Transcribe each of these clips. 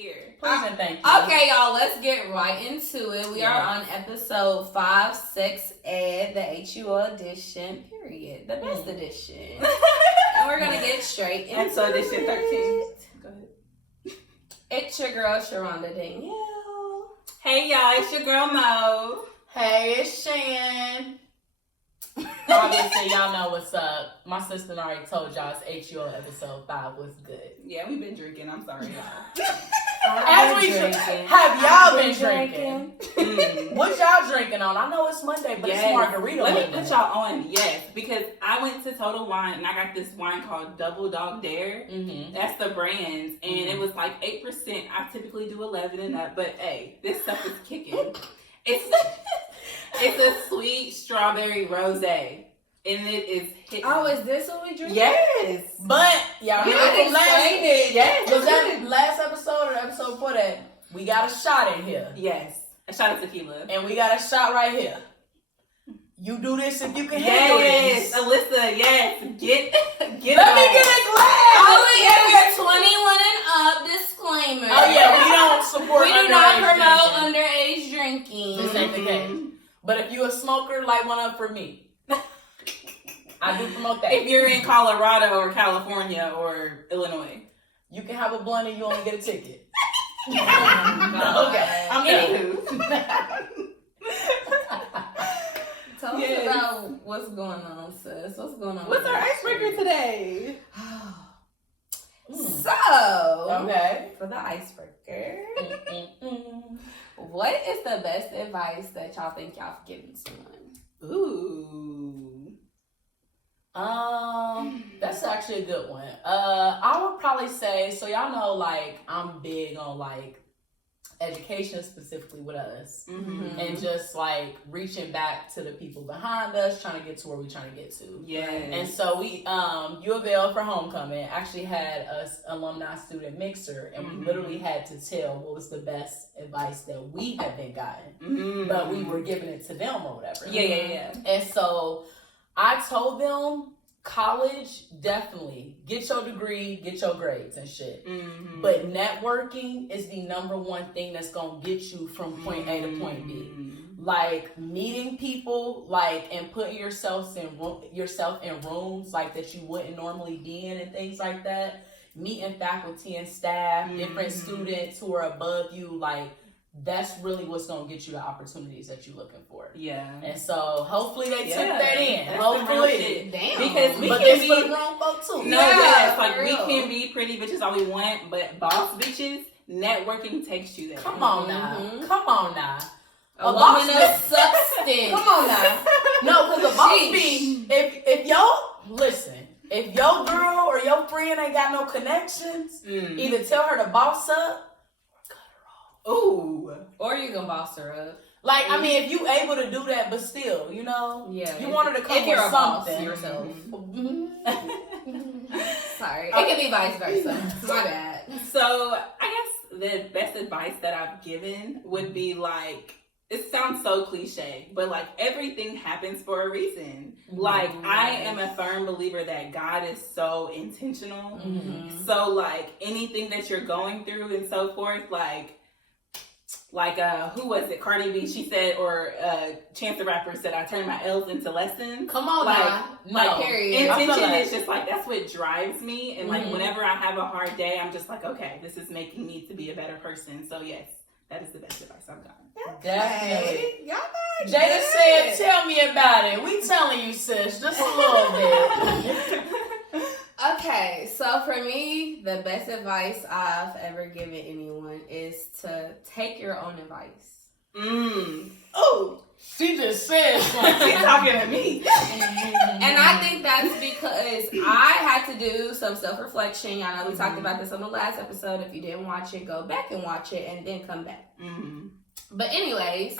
Here. Please and thank you. Okay, y'all, let's get right into it. We are on episode 5, Sex Ed, the HUO Edition, period. The best edition. And we're going to get straight into Episode edition 13. Go ahead. It's your girl, Sharonda Danielle. Hey, y'all, it's your girl, Mo. Hey, it's Shan. Obviously, y'all know what's up. My sister already told y'all it's HUO episode 5 was good. Yeah, we've been drinking. I'm sorry, y'all. As we have y'all been drinking? What y'all drinking on? I know it's Monday, but it's margarita. Let Monday. me put y'all on, because I went to Total Wine and I got this wine called Double Dog Dare. Mm-hmm. That's the brand, and it was like 8%. I typically do 11 and up, but hey, this stuff is kicking. It's a sweet strawberry rosé. And it is hitting. Oh, is this what we drink? Yes. But y'all You know didn't explain it. Yes. Was that last episode or the episode before that? We got a shot in here. Yes. A shot of tequila. And we got a shot right here. You do this if you can handle this. Yes, Alyssa, yes. Get Let me get a glass. Only if you're 21 and up, disclaimer. Oh yeah, we don't support We do not underage promote underage drinking. This ain't the case. But if you a smoker, light one up for me. I do promote that. If you're in Colorado or California or Illinois, you can have a blunt and you only get a ticket. Okay. I'm anywho. Tell us about what's going on, sis. What's going on? What's our icebreaker today? So, Okay. for the icebreaker, what is the best advice that y'all think y'all have given someone? Ooh. That's actually a good one. I would probably say, so y'all know, like, I'm big on, like, education specifically with us. Mm-hmm. And just, like, reaching back to the people behind us, trying to get to where we're trying to get to. Yeah. And so we, U of L for homecoming, actually had a alumni student mixer, and we literally had to tell what was the best advice that we had been gotten, but we were giving it to them or whatever. Yeah. And so I told them, college, definitely get your degree, get your grades and shit. But networking is the number one thing that's gonna get you from point A to point B. Like meeting people, like, and putting yourself in rooms like that you wouldn't normally be in and things like that. Meeting faculty and staff, different students who are above you, like. That's really what's gonna get you the opportunities that you're looking for. Yeah. And so hopefully they took that in. That's Hopefully. Damn. Because we but can they be for the grown folk too. No, Yeah, like for we real. can be pretty bitches all we want, but boss bitches, networking takes you there. Come on now. Come on now. A boss woman of substance. Come on now. No, because a boss be if if your girl or your friend ain't got no connections, either tell her to boss up. Ooh. Or you can boss her up. Like, I mean, if you able to do that, but still, you know, you want her to come if you're with a boss something. yourself. Sorry. It can be vice versa. My bad. So I guess the best advice that I've given would be like, it sounds so cliche, but like everything happens for a reason. Like I am a firm believer that God is so intentional. So like anything that you're going through and so forth, like who was it? Cardi B, she said, or Chance the Rapper said, I turn my L's into lessons. Come on, No, period. Intention is just like, that's what drives me. And like whenever I have a hard day, I'm just like, okay, this is making me to be a better person. So yes, that is the best advice I've gotten. Definitely. Y'all got Jada said, tell me about it. We telling you, sis, just a little bit. Okay, so for me, the best advice I've ever given anyone is to take your own advice. Oh, she just said something. she's talking to me. And I think that's because I had to do some self-reflection. I know we talked about this on the last episode. If you didn't watch it, go back and watch it and then come back. But anyways,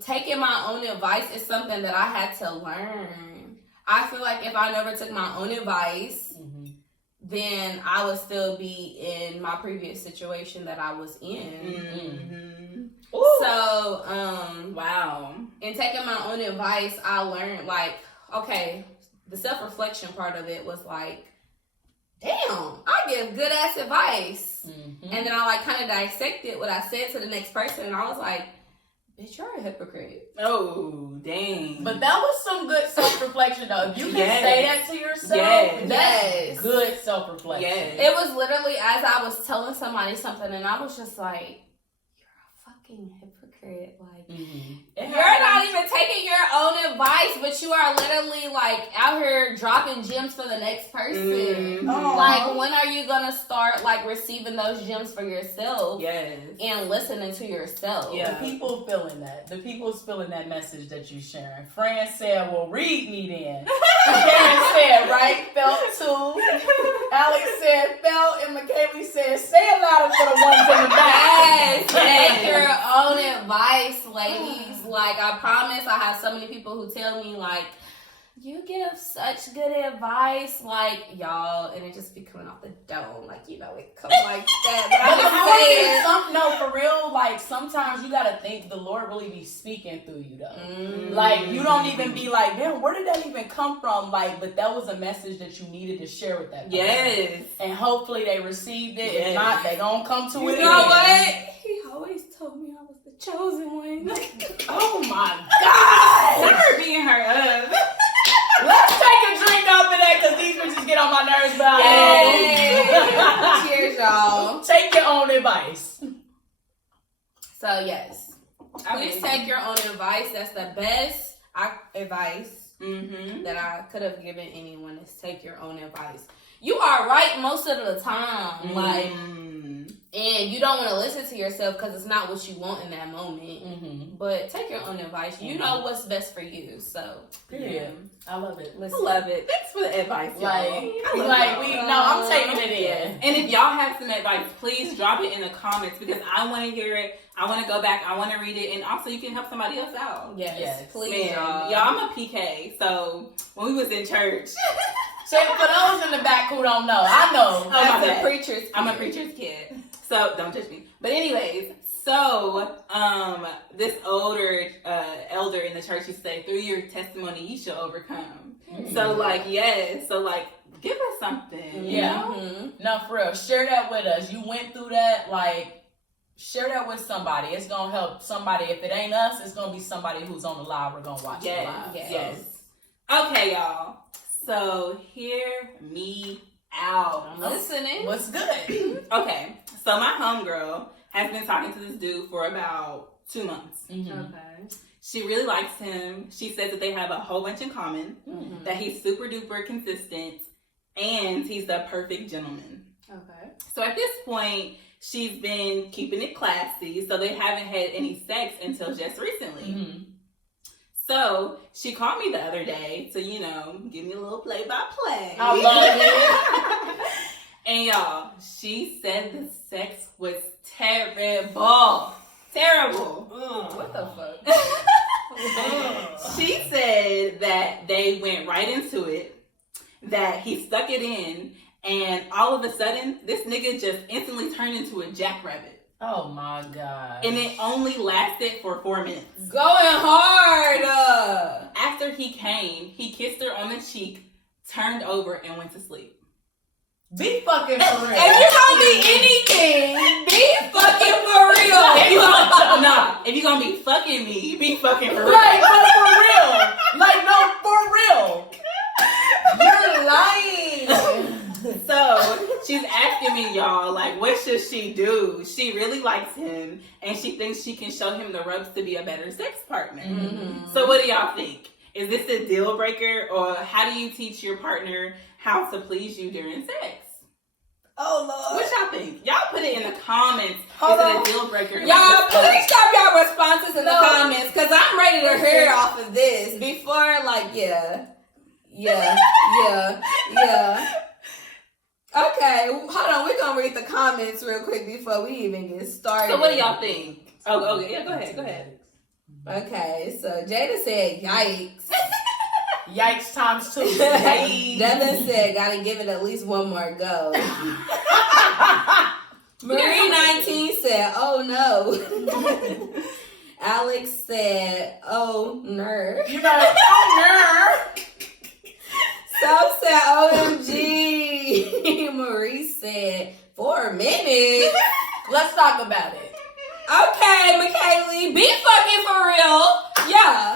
taking my own advice is something that I had to learn. I feel like if I never took my own advice, then I would still be in my previous situation that I was in. So, wow. In taking my own advice, I learned, like, okay, the self-reflection part of it was like, damn, I give good ass advice. Mm-hmm. And then I like kind of dissected what I said to the next person, and I was like, bitch, you're a hypocrite. Oh, dang. But that was some good self-reflection, though. If you can Yes. say that to yourself, Yes. that's Yes. good self-reflection. Yes. It was literally as I was telling somebody something, and I was just like, you're a fucking hypocrite. Like, Mm-hmm. you're not even taking your own advice, but you are literally like out here dropping gems for the next person. Mhm. Like, when are you gonna start like receiving those gems for yourself Yes. and listening to yourself? Yeah. The people feeling that. The people's feeling that message that you sharing. Fran said, well, read me then. Karen said, right? Felt too. Alex said, felt. And McKaylee said, say it louder for the ones in the back. Yes, take your own advice, ladies. Like, I promise I have so many people who tell me, like, you give such good advice, like, y'all, and it just be coming off the dome, like, you know, it comes like that. But I'm just saying. No, for real, like, sometimes you gotta think the Lord really be speaking through you, though. Like, you don't even be like, damn, where did that even come from? Like, but that was a message that you needed to share with that person. Yes. And hopefully they received it. Yes. If not, they gonna come to it You again. know what? He always told me I was the chosen one. Oh my God. You're beating her up. Let's take a drink off of that because these bitches get on my nerves. But Yay. Cheers, y'all. Take your own advice. So, yes. Please take your own advice. That's the best advice that I could have given anyone is take your own advice. You are right most of the time. Like, and you don't want to listen to yourself because it's not what you want in that moment. But take your own advice. You know what's best for you. So, Yeah. I love it. I love it. Thanks for the advice, y'all. I'm taking it in. And if y'all have some advice, please drop it in the comments because I want to hear it. I want to go back. I want to read it. And also, you can help somebody else out. yes, please, Man, y'all. I'm a PK. So, when we was in church. So, for those in the back who don't know, I know. I'm a preacher's kid. I'm a preacher's kid. So, don't judge me. But anyways, so, this older elder in the church used to say, through your testimony, you shall overcome. So, like, yes. So, like, give us something. You know? No, for real. Share that with us. You went through that, like, share that with somebody. It's going to help somebody. If it ain't us, it's going to be somebody who's on the live. We're going to watch the live. Yes. Okay, y'all. So, hear me out. I'm listening. What's good? Okay. So, my homegirl has been talking to this dude for about 2 months. Okay. She really likes him. She says that they have a whole bunch in common, that he's super duper consistent, and he's the perfect gentleman. Okay. So at this point, she's been keeping it classy, so they haven't had any sex until just recently. So she called me the other day to, you know, give me a little play-by-play. I love it. And y'all, she said the sex was terrible. Terrible. What the fuck? She said that they went right into it, that he stuck it in, and all of a sudden, this nigga just instantly turned into a jackrabbit. Oh my God. And it only lasted for 4 minutes. Going hard. After he came, he kissed her on the cheek, turned over, and went to sleep. Be fucking for real. If you gonna be anything, be fucking for real. If you gonna be fucking me, be fucking for real. Like, but for real. Like, no, for real. You're lying. So she's asking me, y'all, like, what should she do? She really likes him, and she thinks she can show him the ropes to be a better sex partner. So what do y'all think? Is this a deal breaker, or how do you teach your partner how to please you during sex? Oh, Lord. What y'all think? Y'all put it in the comments. Hold Is on. it a deal breaker? Y'all, please drop y'all responses in the comments, because I'm ready to hear off of this before, like, yeah. Okay, hold on. We're going to read the comments real quick before we even get started. So what do y'all think? Oh, okay. Yeah, go ahead. Okay, so Jada said, yikes. Yikes times 2. Devin said, gotta give it at least one more go. Marie 19 said, oh no. Alex said, oh nerve. You know, oh, Self said, OMG. Let's talk about it. Okay, McKaylee, be fucking for real. Yeah.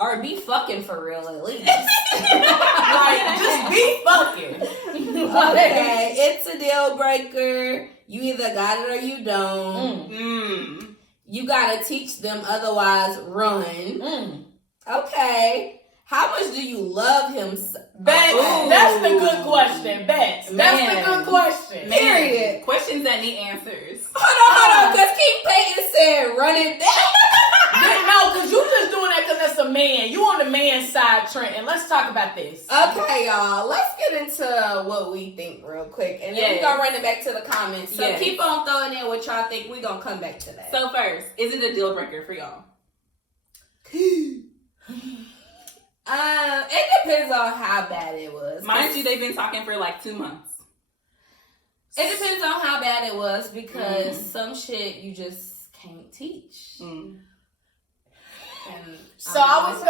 Or be fucking for real at least. Like, just be fucking. Okay, it's a deal breaker. You either got it or you don't. You gotta teach them, otherwise run. Okay. How much do you love him? Bets, that's the good question. Bets, that's the good question. Period. Questions that need answers. Hold on, because King Payton said run it down. No, because you just doing that because that's a man. You on the man side, Trent, and let's talk about this. Okay, y'all. Let's get into what we think real quick, and then we're gonna run it back to the comments. So keep on throwing in what y'all think. We're gonna come back to that. So first, is it a deal breaker for y'all? It depends on how bad it was. Mind you, they've been talking for like 2 months. It depends on how bad it was, because some shit you just can't teach. And so I was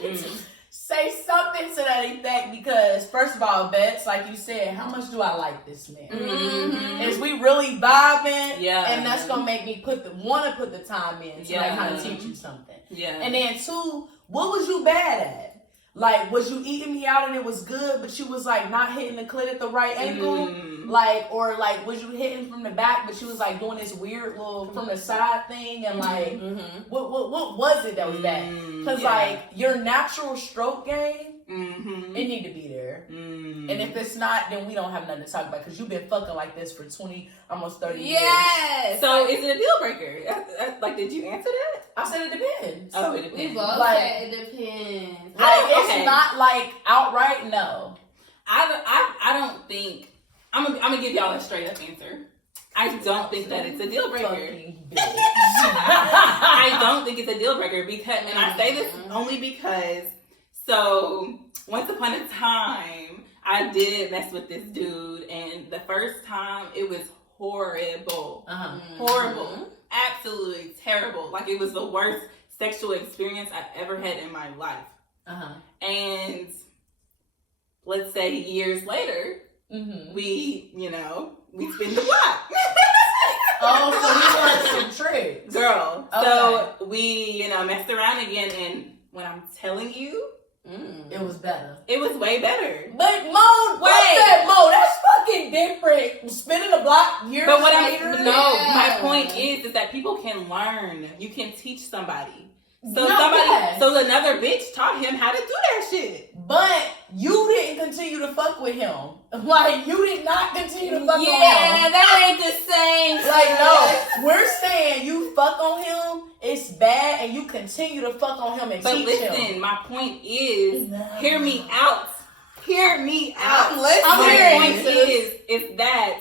going to say something to that effect, because first of all, Bets, like you said, how much do I like this man? Is we really vibing? Yeah. And that's gonna make me want to put the time in to learn how to teach you something. Yeah. And then 2, what was you bad at? Like, was you eating me out and it was good, but you was like not hitting the clit at the right angle? Like, or like, was you hitting from the back, but you was like doing this weird little from the side thing? And like, what was it that was bad? Because like your natural stroke game, it need to be there. And if it's not, then we don't have nothing to talk about, because you've been fucking like this for 20, almost 30 years. Yes. So is it a deal breaker? Like, did you answer that? I said it depends. Oh, it depends. We both Like, said it depends. Like, it's not like outright no. I don't think I'm gonna give y'all a straight up answer. I don't think that it's a deal breaker. I don't think it's a deal breaker, because, and I say this only because, so once upon a time I did mess with this dude, and the first time it was horrible. Horrible. Absolutely terrible. Like, it was the worst sexual experience I've ever had in my life. And let's say years later, we spin the block. Oh, so you learned some tricks. Girl. Okay. So we, messed around again, and when I'm telling you, it was better. It was way better. But Mo, that's fucking different. Spinning the block years later. My point is that people can learn. You can teach somebody. So so another bitch taught him how to do that shit. But you didn't continue to fuck with him. Like, you did not continue to fuck on him. Yeah, that ain't the same. Like, no, we're saying you fuck on him, it's bad, and you continue to fuck on him and teach him. But listen, my point is, hear me out. Hear me out. I'm listening. My point is that,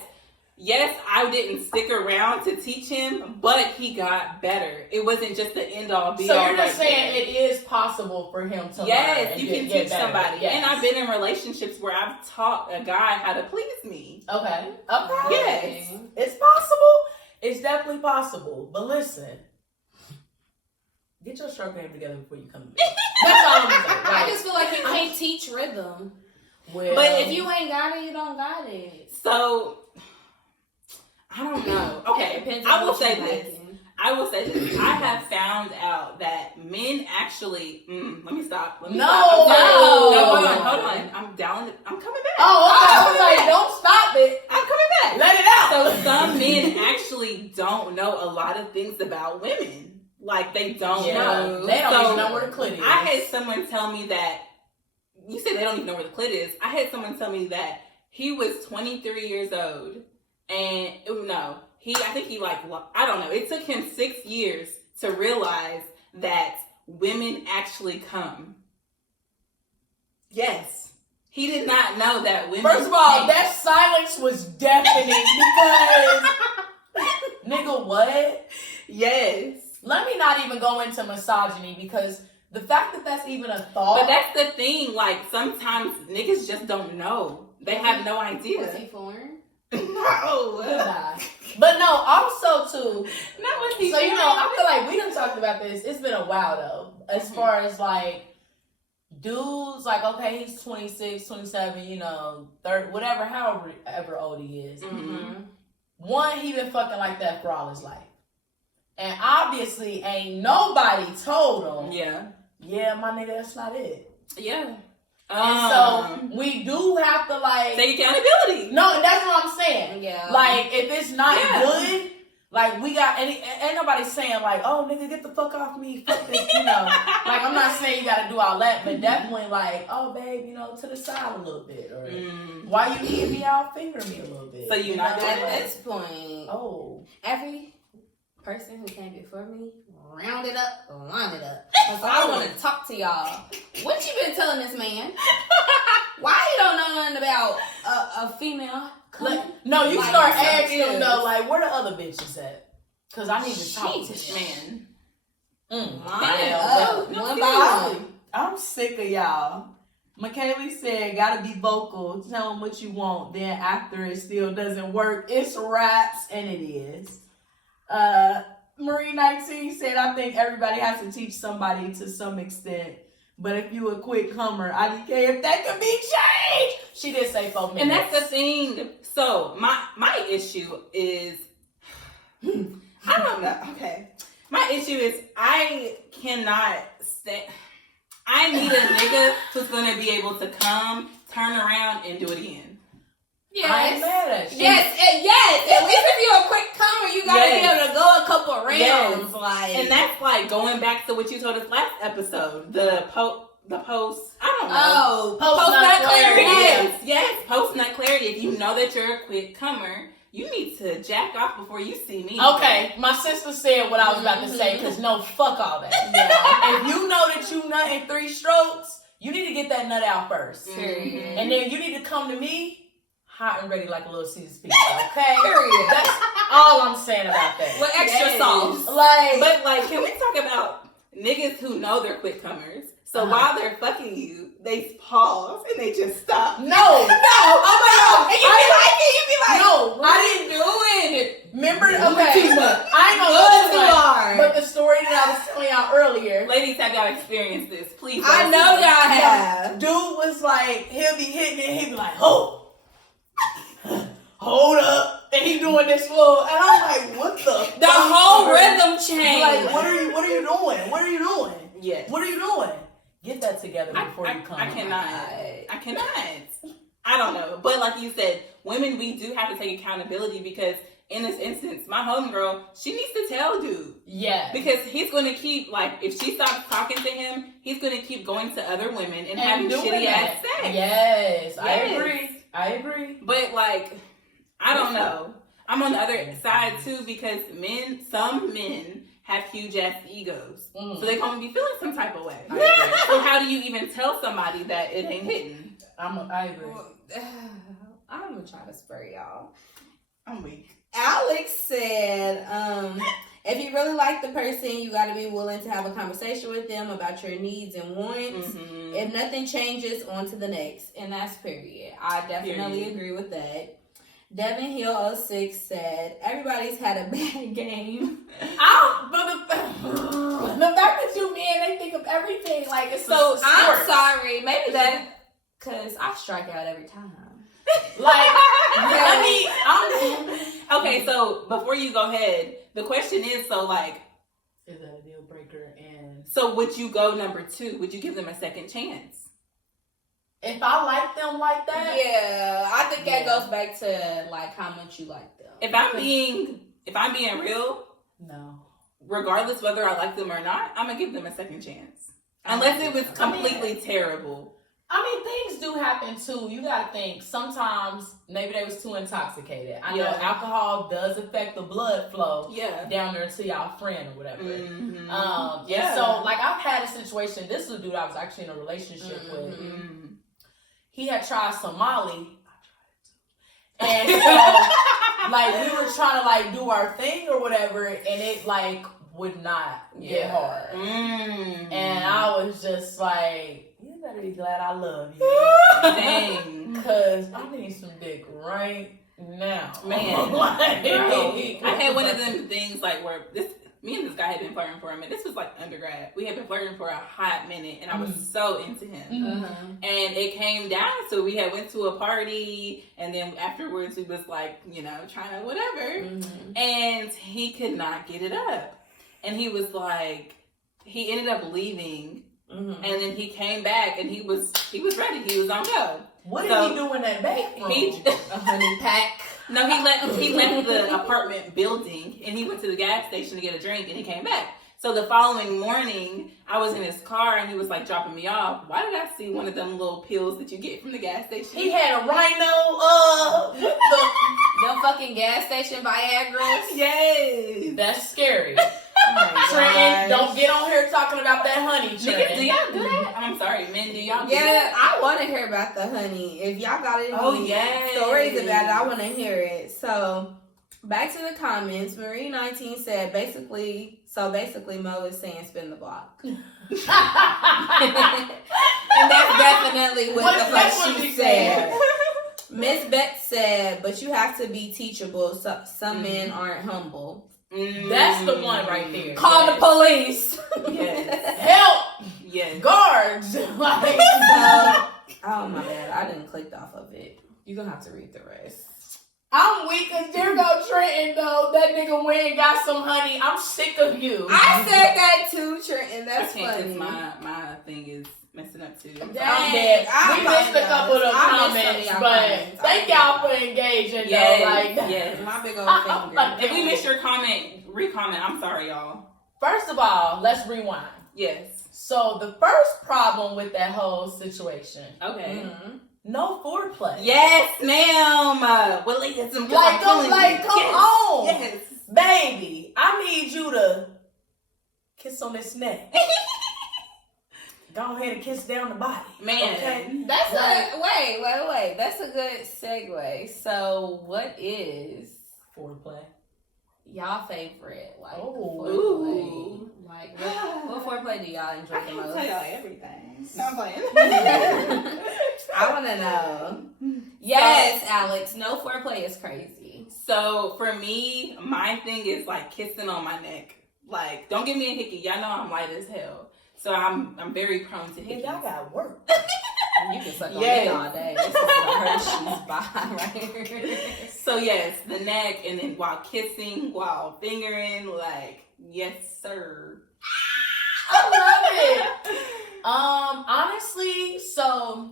yes, I didn't stick around to teach him, but he got better. It wasn't just the end all be all. So you're just saying it is possible for him to learn. Yes, you can teach somebody. Yes. And I've been in relationships where I've taught a guy how to please me. Okay. Yes. It's possible. It's definitely possible. But listen, get your stroke game together before you come to me. That's all I'm saying. Right? I just feel like you can't teach rhythm. Well, but if you ain't got it, you don't got it. So I don't know. Okay, I will say this. I have found out that men actually. Let me stop. No, hold on. I'm coming back. Oh, okay. I was like, don't stop it. I'm coming back. Let it out. So some men actually don't know a lot of things about women. Like, they don't know. They don't even know where the clit is. I had someone tell me that. You said they don't even know where the clit is. I had someone tell me that he was 23 years old. And I think he I don't know. It took him 6 years to realize that women actually come. Yes. He did not know that women First of all, that silence was deafening because, nigga, what? Yes. Let me not even go into misogyny, because the fact that that's even a thought. But that's the thing. Like, sometimes niggas just don't know. They have no idea. Was he foreign? No. But no, also too. Not what he. So I feel like we done talked about this. It's been a while though. As far as like dudes, like, okay, he's 26, 27, 30, whatever, however old he is. one, he been fucking like that for all his life. And obviously ain't nobody told him, yeah, my nigga, that's not it. Yeah. And so we do have to like take accountability. No, that's what I'm saying. Yeah. Like if it's not good, like we got ain't nobody saying like, oh nigga, get the fuck off me, fuck this, you know. Like I'm not saying you gotta do all that, but definitely like, oh babe, you know, to the side a little bit, or why you need me out, finger me a little bit. So you're not doing at this point. Oh, every person who came before me, round it up, line it up. Cause I want to talk to y'all. What you been telling this man? Why he don't know nothing about a female? No, you like, start asking them though, like, where the other bitches at? Cause I need to talk to this man. One by one. I'm sick of y'all. McKaylee said, gotta be vocal. Tell them what you want. Then after it still doesn't work, it's raps, and it is. Marie 19 said, I think everybody has to teach somebody to some extent. But if you a quick comer, IDK, if that could be changed. She did say 4 minutes. And that's the thing. So my issue is, I don't know. Okay. My issue is I cannot stand. I need a nigga who's going to be able to come, turn around, and do it again. Yes. I ain't mad at you. Yes. At least if you're a quick comer, you gotta be able to go a couple rounds. Yes. Like, and that's like going back to what you told us last episode. The post. I don't know. Oh, post nut clarity. Yes. Post nut clarity. If you know that you're a quick comer, you need to jack off before you see me. Okay, my sister said what I was about to say. Cause no, fuck all that. Yeah. If you know that you nut in 3 strokes, you need to get that nut out first, and then you need to come to me. Hot and ready like a little Caesar's pizza, okay? Period. That's all I'm saying about that. With extra sauce. But can we talk about niggas who know they're quick comers? So while they're fucking you, they pause and they just stop. No. Oh my God. And you be like, no, I didn't do it. Remember? Okay. I ain't gonna but the story that I was telling y'all earlier. Ladies, have y'all experienced this? Please. I know y'all have. Dude was like, he'll be hitting it, he'll be like, hold up, and he doing this little, and I'm like, what the whole rhythm change. Like, what are you doing? What are you doing? Yes. What are you doing? Get that together before you come. I cannot. I don't know. But like you said, women, we do have to take accountability because in this instance, my homegirl, she needs to tell dude. Yeah. Because he's going to keep, like, if she stops talking to him, he's going to keep going to other women and having shitty ass sex. Yes, I agree. But like, I don't know. I'm on the other side too because some men have huge ass egos. So they're going to be feeling some type of way. So how do you even tell somebody that it ain't hitting? I agree. I'm going to try to spur y'all. I'm weak. Alex said, if you really like the person, you got to be willing to have a conversation with them about your needs and wants. If nothing changes, on to the next. And that's period. I definitely agree with that. Devin Hill 06 said, everybody's had a bad game. But the fact that you men, they think of everything like it's so. I'm sorry. Maybe that because I strike out every time. Like, okay, so before you go ahead, the question is, so like, is that a deal breaker? And so would you go number 2? Would you give them a second chance? If I like them like that? Yeah, I think that goes back to like how much you like them. If I'm being real, no. Regardless whether I like them or not, I'm gonna give them a second chance. Unless it was completely terrible. I mean, things do happen too. You gotta think. Sometimes maybe they was too intoxicated. I know alcohol does affect the blood flow. Down there to y'all friend or whatever. And so like I've had a situation. This was a dude I was actually in a relationship with. He had tried some Molly. I tried it too. And so like we were trying to like do our thing or whatever, and it like would not get hard. And I was just like, you better be glad I love you. Dang. Because I need some dick right now. Man. I had one of them things like where me and this guy had been flirting for a minute. This was like undergrad. We had been flirting for a hot minute, and I was so into him. And it came down to we had went to a party, and then afterwards we was like, you know, trying to whatever. And he could not get it up. And he was like, he ended up leaving. And then he came back, and he was ready. He was on go. What did he do in that bathroom? A honey pack. No, he left the apartment building, and he went to the gas station to get a drink, and he came back. So the following morning, I was in his car, and he was like dropping me off. Why did I see one of them little pills that you get from the gas station? He had a rhino. Them fucking gas station Viagra's. Yes. That's scary. Oh Trenton, don't get on here talking about that honey, Trenton. Niggas, do y'all do that? I'm sorry, men, do y'all do Yeah, that? I want to hear about the honey. If y'all got any stories about it, I want to hear it. So, back to the comments. Marie19 said, basically Mo is saying spin the block. And that's definitely what the fuck she said. Miss Beck said, but you have to be teachable. So, some men aren't humble. That's the one right there. Call the police. Yes. Help. Yes. Guards. Oh my bad, I didn't click off of it. You're gonna have to read the rest. I'm weak because there go Trenton though. That nigga went and got some honey. I'm sick of you. I said that too, Trenton. That's I can't funny. 'cause my thing is messing up too. I'm dead. We missed a couple of the comments, but thank y'all for engaging though. Like, my big old finger. If we missed your comment, re-comment. I'm sorry, y'all. First of all, let's rewind. Yes. So the first problem with that whole situation, Okay. no foreplay. Yes, ma'am. Well, Come on, Yes, baby. I need you to kiss on this neck. Go ahead and kiss down the body. man. Okay. That's wait. That's a good segue. So, what is Foreplay. y'all favorite Oh. foreplay? Like, what foreplay do y'all enjoy I the can most? tell y'all everything. No, I'm playing. I want to know. Yes, Alex. No foreplay is crazy. So for me, my thing is like kissing on my neck. Like, don't give me a hickey. Y'all know I'm light as hell. So I'm very prone to hickeys. Y'all got work. You can suck on me all day. This is a Hershey's bar right here. So yes, the neck, and then while kissing, while fingering, like, yes, sir. I love it. Honestly, so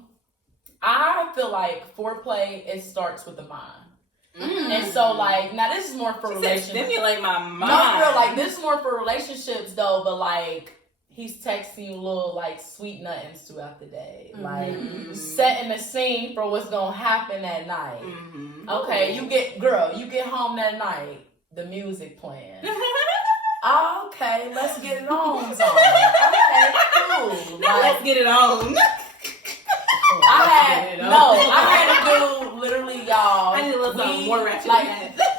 I feel like foreplay, it starts with the mind. And so, like, now this is more for relationships. Stimulate my mind. No, for real, like, this is more for relationships, though, but, like, he's texting you little, like, sweet nothings throughout the day. Like, setting the scene for what's going to happen that night. Okay, you get home that night, the music playing. Okay, let's get it on. Okay, cool. Now let's get it on. I had to do literally, y'all. I need a little something more ratchet like, than that.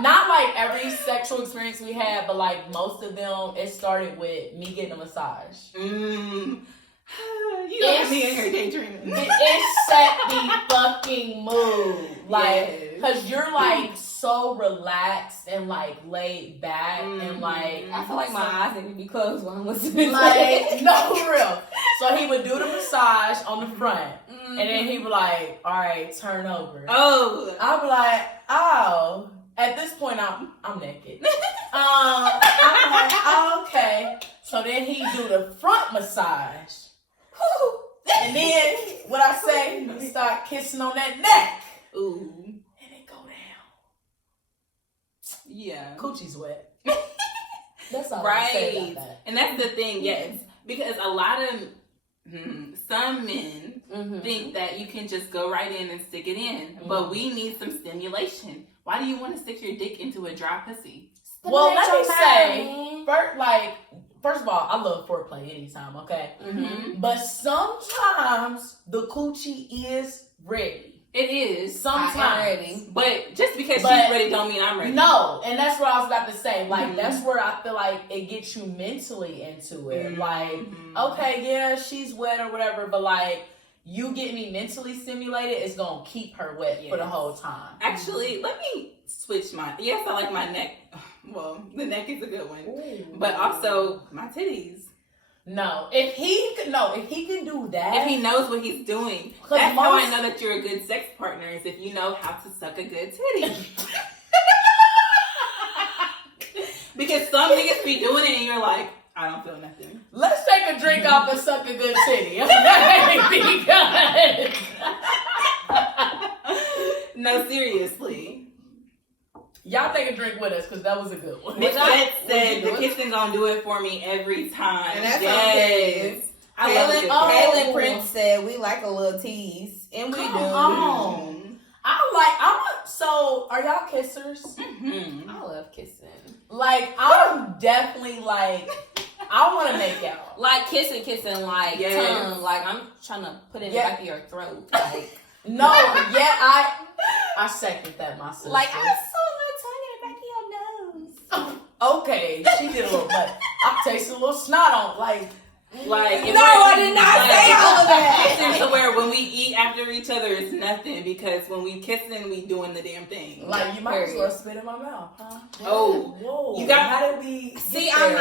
Not like every sexual experience we had, but like most of them, it started with me getting a massage. You got me in here daydreaming. It set the fucking mood. Like, cause you're like so relaxed and like laid back and like. I feel like my eyes need to be closed while I'm listening. Like, no, for real. So he would do the massage on the front. And then he would like, all right, turn over. Oh. I'd be like, oh. At this point, I'm naked. I'm like, oh, okay. So then he do the front massage. And then, what I say, we start kissing on that neck. Ooh. And it go down. Yeah. Coochie's wet. That's all right. I say about that. And that's the thing, yes. Because a lot of some men think that you can just go right in and stick it in. But we need some stimulation. Why do you want to stick your dick into a dry pussy? Well, let me say, first of all, I love foreplay anytime, okay? But sometimes the coochie is ready. It is. Sometimes. Ready. But just because she's ready don't mean I'm ready. No, and that's what I was about to say. Like, that's where I feel like it gets you mentally into it. Like, okay, yeah, she's wet or whatever, but like, you get me mentally stimulated, it's gonna keep her wet for the whole time. Actually, let me switch my. Yes, I like my neck. Well, the neck is a good one. Ooh. But also my titties. No, if he can do that, If he knows what he's doing, that's how I know that you're a good sex partner. Is if you know how to suck a good titty. Because some niggas be doing it and you're like, I don't feel nothing. Let's take a drink off and suck a good titty. Okay, No, seriously. Y'all take a drink with us because that was a good one. Miss Beth said the kissing gonna do it for me every time. And that's yes. I love it. Kaylin Prince said we like a little tease. And we do. On. So are y'all kissers? Mm-hmm. I love kissing. Like, I'm definitely like, I want to make out. Like kissing, like tongue. Like I'm trying to put it in the back of your throat. Like no, I second that, my sister. like I saw my tongue in the back of your nose. Okay, she did a little, but I tasted a little snot on, like. No, I did not say all of that. Kissing to where when we eat after each other it's nothing because when we kissing we doing the damn thing. Like you might as well spit in my mouth, huh? Oh, whoa! You got? How did we? See, I'm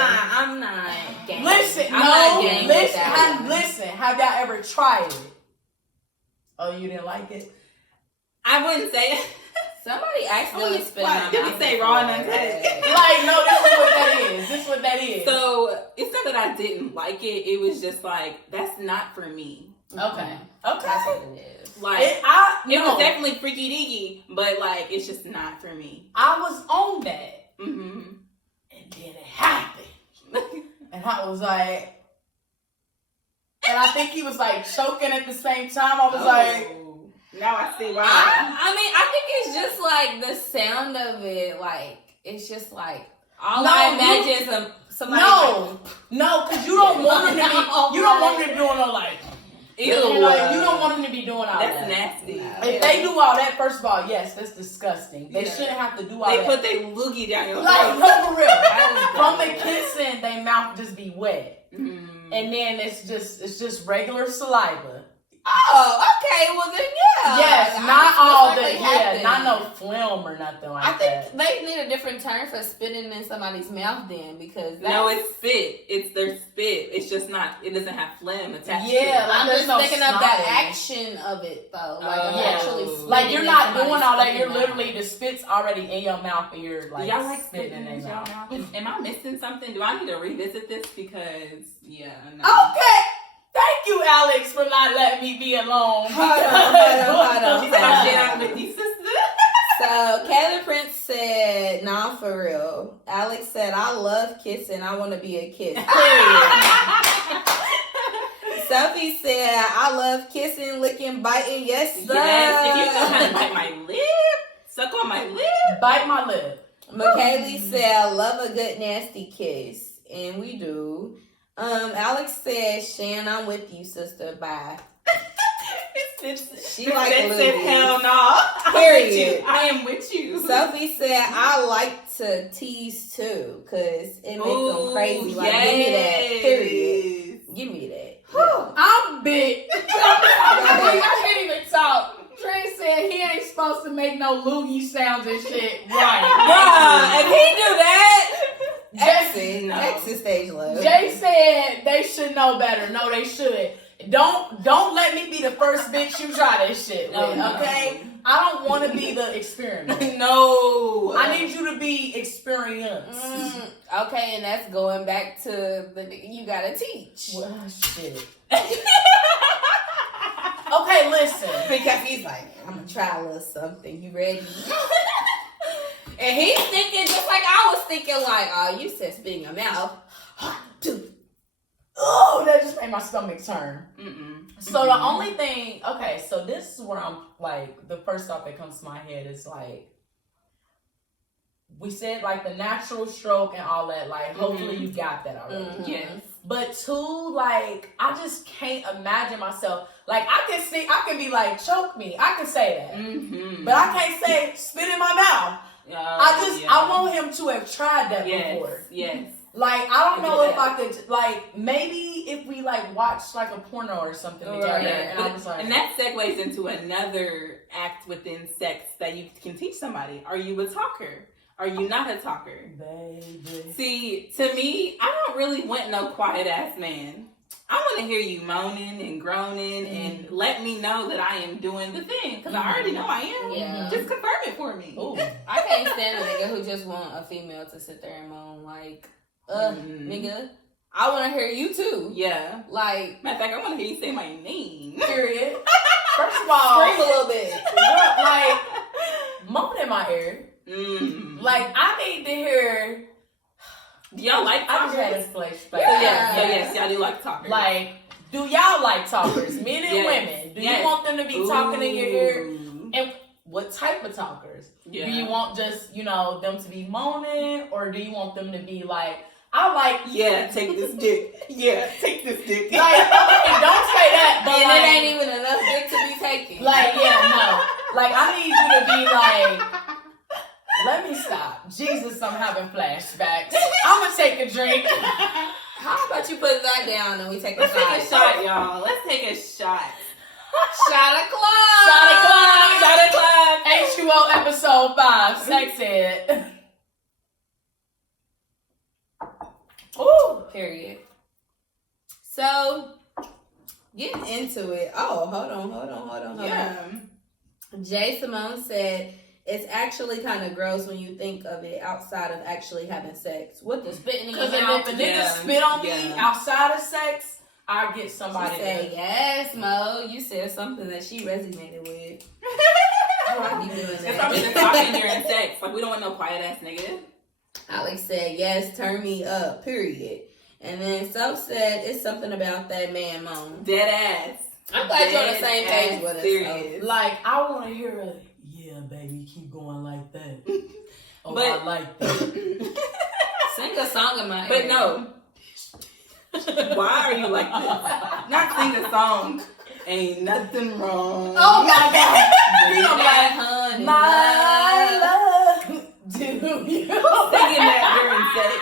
not. Gang. Listen, listen. Have y'all ever tried it? Oh, you didn't like it? I wouldn't say it. Somebody accidentally spit in my mouth. Did we say raw and uncut? Like, no, this is what that is. So it's not that I didn't like it. It was just like that's not for me. Okay. That's what it is. Like it was definitely freaky deaky, but like it's just not for me. I was on that, mm-hmm. and then it happened, and I was like, and I think he was like choking at the same time. I was like. Now I see why. I mean, I think it's just like the sound of it. Like it's just like I imagine is somebody. No, because you don't want him to be. You don't want him to be doing all like. Ew. You don't want him to be doing all that. That's nasty. If they do all that, first of all, yes, that's disgusting. They shouldn't have to do all that. They put their loogie down your like throat. no, for real. From the kissing, their mouth just be wet, and then it's just regular saliva. Oh, okay. Well then, yeah. Yes, not all the not no phlegm or nothing like that. I think they need a different term for spitting in somebody's mouth then because no, it's spit. It's their spit. It's just not. It doesn't have phlegm attached. Yeah, to it. I'm just thinking of the action of it though. Like actually, like you're not doing all that. You're literally the spit's already in your mouth and you're like y'all like spitting in their mouth. Am I missing something? Do I need to revisit this because no. Okay. Thank you, Alex, for not letting me be alone. Hold on. She said I shit out with you, sister. So, Kaylin Prince said, nah, for real. Alex said, I love kissing. I want to be a kiss. Sophie said, I love kissing, licking, biting. Yes, sir. Yes, if you know how to bite my lip, suck on my lip. Bite my lip. McKaylee said, I love a good nasty kiss. And we do. Alex said, Shan, I'm with you, sister. Bye. She like said, hell no. Period. I am with you. Sophie said, I like to tease too, because it makes them crazy. Like, give me that. Period. Give me that. Yeah. I'm big. I can't even talk. Trey said he ain't supposed to make no loogie sounds and shit. Right. Bruh, if he do that, Exit stage love. Jay said they should know better. No, they should. Don't let me be the first bitch you try this shit with, okay? I don't want to be the experiment. No. I need you to be experienced. Okay, and that's going back to the nigga you gotta teach. Well, shit. Okay, listen. Because he's like, I'm gonna try a little something. You ready? And he's thinking just like I was thinking, like, oh, you said spit in your mouth. Oh, that just made my stomach turn. So the only thing, okay, so this is where I'm like, the first thought that comes to my head is like, we said like the natural stroke and all that, like, hopefully you got that already. Yes. But two, like, I just can't imagine myself. Like, I can be like, choke me. I can say that. But I can't say spit in my mouth. I want him to have tried that before. Yes. Like, I don't know if I could, like, maybe if we, like, watched, like, a porno or something together. And I was like... And that segues into another act within sex that you can teach somebody. Are you a talker? Are you not a talker? Baby. See, to me, I don't really want no quiet ass man. I want to hear you moaning and groaning and let me know that I am doing the thing because I already know I am. Yeah. Just confirm it for me. Ooh. I can't stand a nigga who just want a female to sit there and moan like, nigga, I want to hear you too. Yeah. Like, matter of fact, I want to hear you say my name. Period. First of all, scream a little bit. like, moan in my ear. Like, I need to hear. Do y'all like I talkers? just had a flashback. So yes, y'all do like talkers. Like, do y'all like talkers? Men and women. Do you want them to be talking in your ear? And what type of talkers? Yeah. Do you want just, them to be moaning? Or do you want them to be like, I like... Yeah, take this dick. Yeah, take this dick. Like, okay, don't say that. But And like, it ain't even enough dick to be taken. like, yeah, no. Like, I need you to be like... Let me stop. Jesus, I'm having flashbacks. I'm going to take a drink. How about you put that down and we take a Let's shot? take a shot, y'all. Let's take a shot. Shot o'clock. Shot o'clock. Shot o'clock. H2O episode 5. Sex ed. Ooh. Period. So, getting into it. Oh, hold on. Yeah. Jay Simone said, it's actually kind of gross when you think of it outside of actually having sex. What the spitting in your Because mouth? if a nigga spit on me outside of sex, I get She somebody. said, yes, Mo. You said something that she resonated with. Why be doing It's that? probably the talking during sex. Like, we don't want no quiet ass nigga. Alex said, yes, turn me up, period. And then Self said, it's something about that man moan. Dead ass. I'm glad you're on the same page with us. Serious. Like, I want to hear a, yeah, baby, keep going like that. Oh, But- I like that. Sing a song in my But ear. no. Why are you like this? Not sing a song. Ain't nothing wrong. Oh my God. Bring that honey, My love. love. Do you? Singing that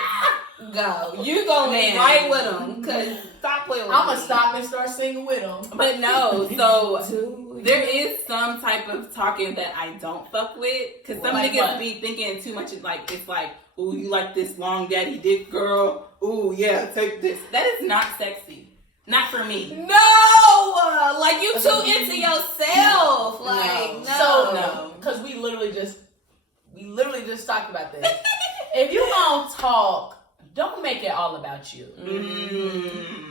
Go. You go Man. right with them. Cause stop playing with I'm me. going to stop and start singing with them. during sex. But no, so there is some type of talking that I don't fuck with. Because some Like niggas what? be thinking too much. Like, it's like, ooh, you like this long daddy dick, girl. Ooh, yeah, take this. That is not sexy. Not for me. No! Like, you too into yourself. Like, no. So, No. because we literally just talked about this. If you gonna talk, don't make it all about you.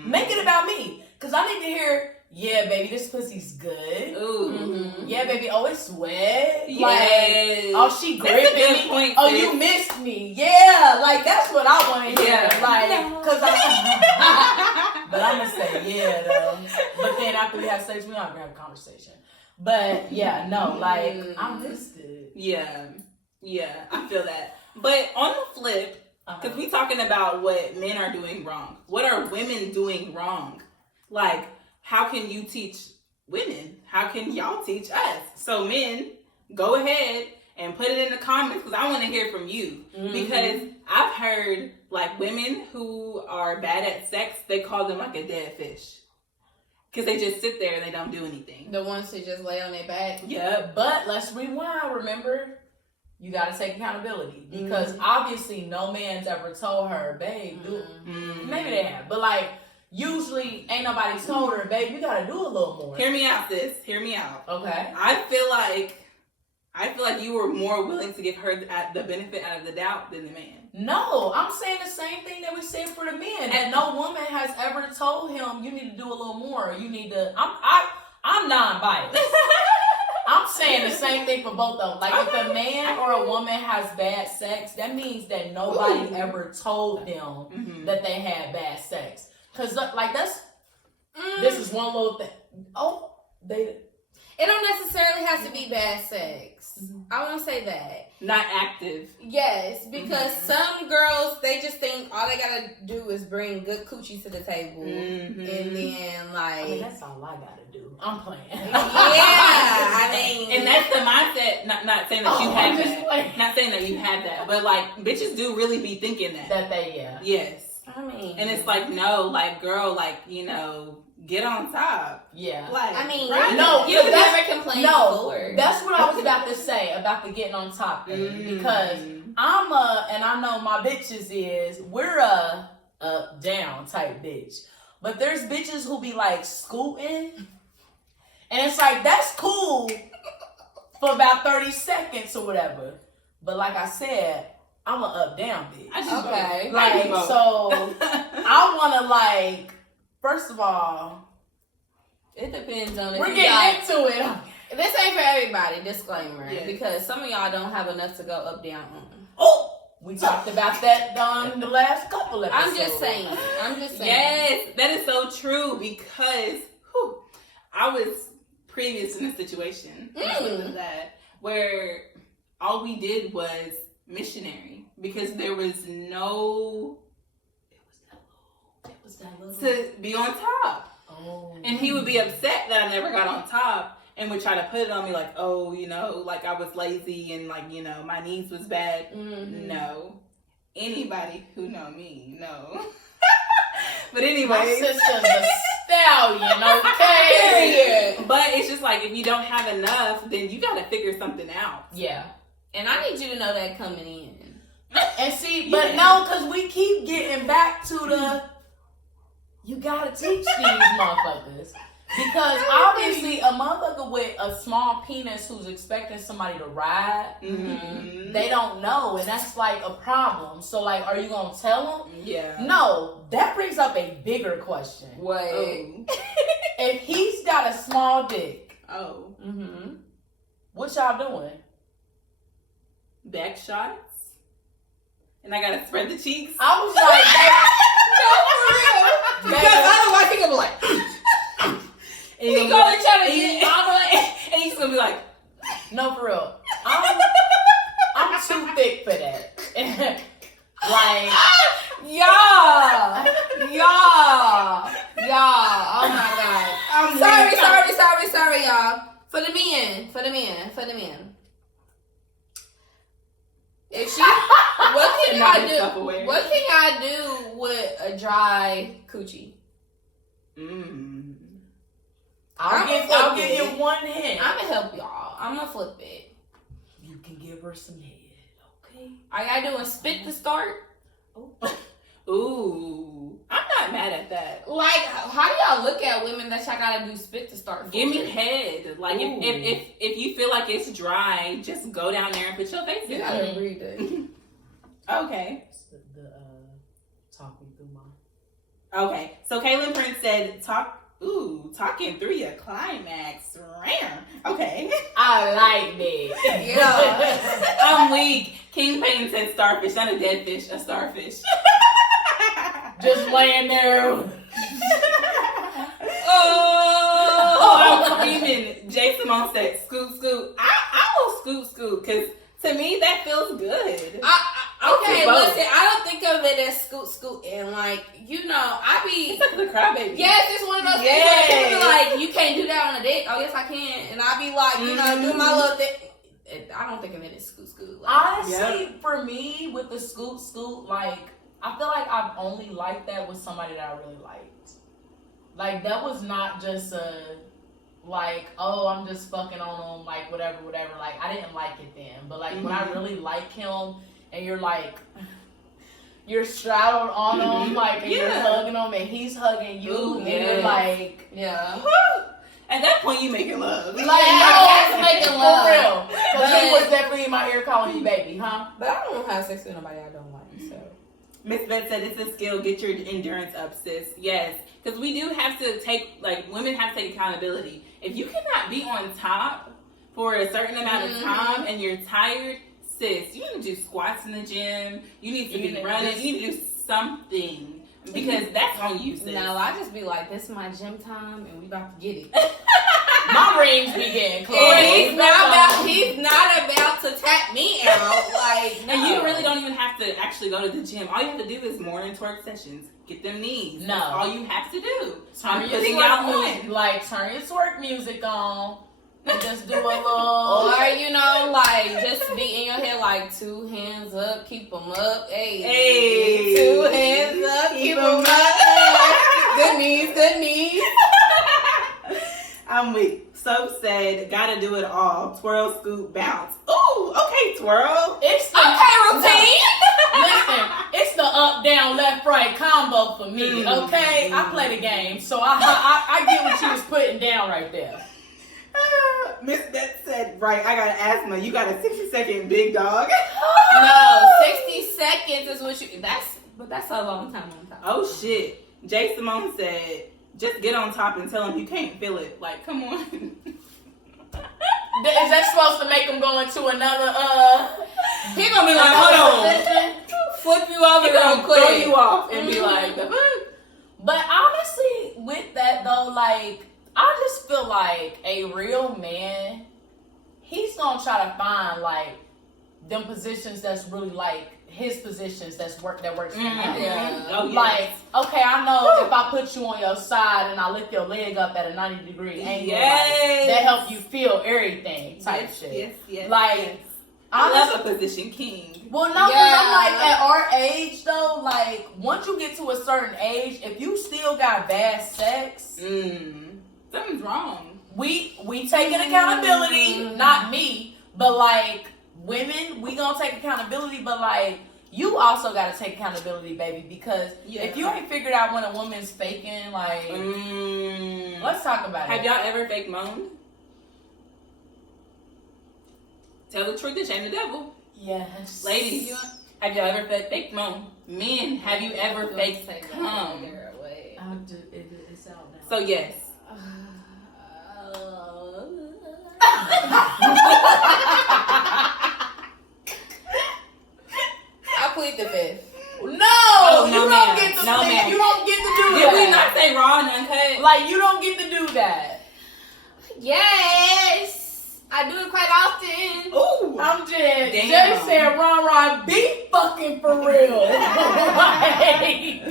Make it about me. Because I need to hear, yeah, baby, this pussy's good. Ooh. Yeah, baby, oh, it's wet. Yes. Like, oh, she That's a gripping good me. point, Oh, sis. you missed me. Yeah, like, that's what I want to hear. Yeah. Like, because I... But I'm going to say, yeah, though. But then after we have sex, we're not going to have a conversation. But, yeah, no, like, I missed it. Yeah. Yeah, I feel that. But on the flip, because we talking about what men are doing wrong. What are women doing wrong? Like, how can you teach women? How can y'all teach us? So men, go ahead and put it in the comments because I want to hear from you. Because I've heard like women who are bad at sex, they call them like a dead fish. Because they just sit there and they don't do anything. The ones who just lay on their back. Yeah. But let's rewind, remember? You got to take accountability. Because obviously no man's ever told her, babe, do Maybe they have. But like, usually ain't nobody told her, babe, you got to do a little more. Hear me out, sis. Hear me out. Okay. I feel like you were more willing to give her the benefit out of the doubt than the man. No, I'm saying the same thing that we said for the men. That no woman has ever told him, you need to do a little more. You need to... I'm non-biased. I'm saying the same thing for both of them. Like, if a man or a woman has bad sex, that means that nobody ever told them that they had bad sex. Because, like, that's... This is one little thing. Oh, they... It don't necessarily have to be bad sex. I want to say that. Not active. Yes, because some girls, they just think all they gotta do is bring good coochie to the table. And then, like... I mean, that's all I gotta do. I'm playing. Yeah, I mean... And that's the mindset, not saying that you I'm have just that. playing. Not saying that you have that. But, like, bitches do really be thinking that. That they, yeah. Yes. I mean, and it's like, no, like, girl, like, you know, get on top. Yeah. Like, I mean, right? No, you've that's- never complained No, before. that's what I was about to say about the getting on top thing. Because I'm and I know my bitches we're a up down type bitch. But there's bitches who be like scooting. And it's like, that's cool for about 30 seconds or whatever. But like I said, I'm an up down bitch. I just Okay. vote. Like, I just so vote. I want to, like, first of all, It depends on if we're you getting got. into it. This ain't for everybody. Disclaimer, Yes. because some of y'all don't have enough to go up down on. Oh, we talked about that on the last couple episodes. I'm just saying. Yes, that is so true because I was previous in a situation with that where all we did was missionary because there was no to be on top. Oh. And he would be upset that I never got on top and would try to put it on me like, oh, you know, like I was lazy and like, you know, my knees was bad. Mm-hmm. No. Anybody who know me, no. But My anyway. sister's a stallion, okay? But it's just like if you don't have enough, then you gotta figure something out. Yeah. And I need you to know that coming in. And see, but no, because we keep getting back to the, you gotta teach these motherfuckers. Because obviously a motherfucker with a small penis who's expecting somebody to ride, they don't know, and that's like a problem. So like, are you gonna tell them? Yeah. No, that brings up a bigger question. Wait. If he's got a small dick, Oh. Mm-hmm. what y'all doing? Back shots. And I gotta spread the cheeks. I was like, Because otherwise he gonna be like and He gonna try to get and he's gonna be like no, for real. I'm too thick for that. Like, y'all. Oh my god. Sorry, y'all. For the men. If she, what can Not I be do? self-aware. What can I do with a dry coochie? I'll give you one hint. I'm gonna help y'all. I'm gonna flip it. You can give her some head, okay? All I gotta do is spit to start. Ooh. I'm not mad at that. Like, how do y'all look at women that y'all gotta do spit to start? Give me head. Like if you feel like it's dry, just go down there and put your face in You it. gotta read it. Okay. Talking through my. Okay. So Kaylin Prince said talking through your climax. Okay. I like that. Yeah. I'm weak. King Payne said starfish, not a dead fish, a starfish. Just laying there. Oh, I'm screaming. Jay Simone said scoot, scoot. I will scoot, because to me that feels good. Okay, both. listen, I don't think of it as scoot and like, you know, I be It's like the crybaby. yes, it's one of those things where people be like, you can't do that on a dick. Oh yes I can. And I be like, you know, do my little thing. I don't think of it as scoot. Like, Honestly, for me, with the scoot, like, I feel like I've only liked that with somebody that I really liked. Like, that was not just like, oh, I'm just fucking on him, like, whatever. Like, I didn't like it then. But, like, when I really like him, and you're, like, you're straddled on him, like, and you're hugging him, and he's hugging you, and you're, like, yeah. At that point, you making love. like, that's making love. For real. Because he was definitely in my ear calling you baby, huh? But I don't have sex with nobody I don't like, so. Miss Beth said it's a skill. Get your endurance up, sis. Yes, because we do have to take, like, women have to take accountability. If you cannot be on top for a certain amount of time and you're tired, sis, you need to do squats in the gym. You need to be running. You need to do something because that's on you, sis. No, I just be like, this is my gym time and we about to get it. My rings be getting closed. And he's not about to tap me out. Like, no. And you really don't even have to actually go to the gym. All you have to do is morning twerk sessions. Get them knees. No. That's all you have to do. Turn I'm your putting twerk out music, one. like, turn your twerk music on. And just do a little. Or, you know, like, just be in your head like, 2 hands up, keep them up. Hey. 2 hands up, keep them up. Hey. Good knees. I'm weak. So said, gotta do it all. Twirl, scoop, bounce. Ooh, okay, twirl. It's the routine. Listen, it's the up, down, left, right combo for me. Okay, I play the game, so I get what you was putting down right there. Miss Beth said, right, I got asthma. You got a 60-second big dog. No, 60 seconds is what you. That's a long time. Oh shit. Jay Simone said, just get on top and tell him you can't feel it. Like, come on. Is that supposed to make him go into another, He gonna be like, hold on. Flip you over real quick. Throw you off and be like, But honestly, with that though, like, I just feel like a real man, he's gonna try to find like them positions that's really like his positions that works for him. Yeah. Oh, yes. Like, okay, I know if I put you on your side and I lift your leg up at a 90-degree angle, Yes. like, that helps you feel everything type shit. Yes. Like, yes. I love a position king. Well, no, because I'm like, at our age, though, like, once you get to a certain age, if you still got bad sex, something's wrong. we taking accountability, not me, but, like, women, we gonna take accountability, but, like, you also gotta take accountability, baby, because if you ain't figured out when a woman's faking, like, let's talk about it. Have y'all ever fake moaned? Tell the truth and shame the devil. Yes. Ladies, have y'all ever fake moan? Men, have you ever fake come? It's out now. So yes. I plead the fifth. No, no, you ma'am. don't get to No, ma'am. You don't get to do Did that. we not say raw and uncut? Like, you don't get to do that. Yes, I do it quite often. Ooh. I'm dead. Damn. Jay said, Ron, be fucking for real. Like,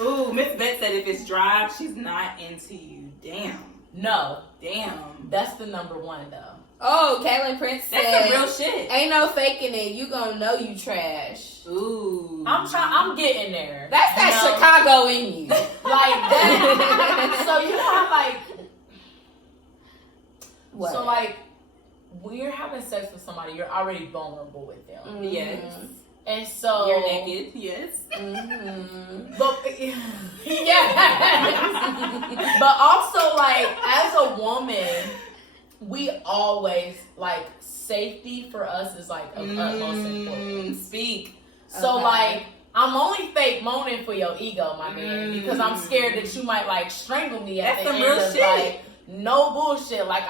Ooh, Miss Bet said if it's dry, she's not into you. Damn. no, Damn. that's the number one, though. Oh, Caitlin Prince said, That's some real shit. ain't no faking it. You gonna know you trash. Ooh. I'm getting there. That's that You know? Chicago in you. Like that. So, you know how, like, What? so, like, when you're having sex with somebody, you're already vulnerable with them. Mhm. Yes. And so. You're naked. Yes. Mm-hmm. But, yes. But also, like, as a woman, we always, like, safety for us is, like, of utmost importance. Speak. So, Okay. like, I'm only fake moaning for your ego, my man, because I'm scared that you might, like, strangle me at That's the some end real of, shit. like, no bullshit. Like,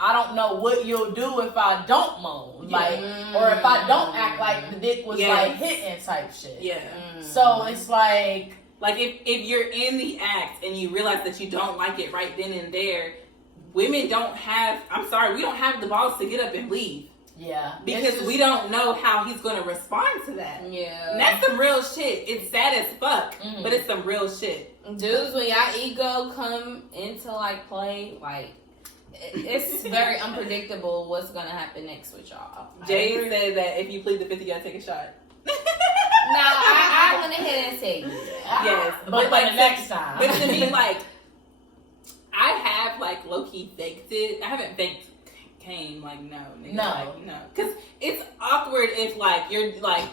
I don't know what you'll do if I don't moan. Like, or if I don't act like the dick was, like, hitting type shit. Yeah. So, it's like... Like, if you're in the act and you realize that you don't like it right then and there, women don't have, I'm sorry, we don't have the balls to get up and leave. Yeah. Because we don't know how he's going to respond to that. Yeah. And that's some real shit. It's sad as fuck, but it's some real shit. Dudes, when y'all ego come into, like, play, like, it's very unpredictable what's gonna happen next with y'all. Jay said that if you plead the fifth, you gotta take a shot. No, I went ahead and said Yes. But like the next time. But to me, like, I have, like, low-key faked it. I haven't faked came, like, no. Nigga, No. Like, no. Because it's awkward if, like,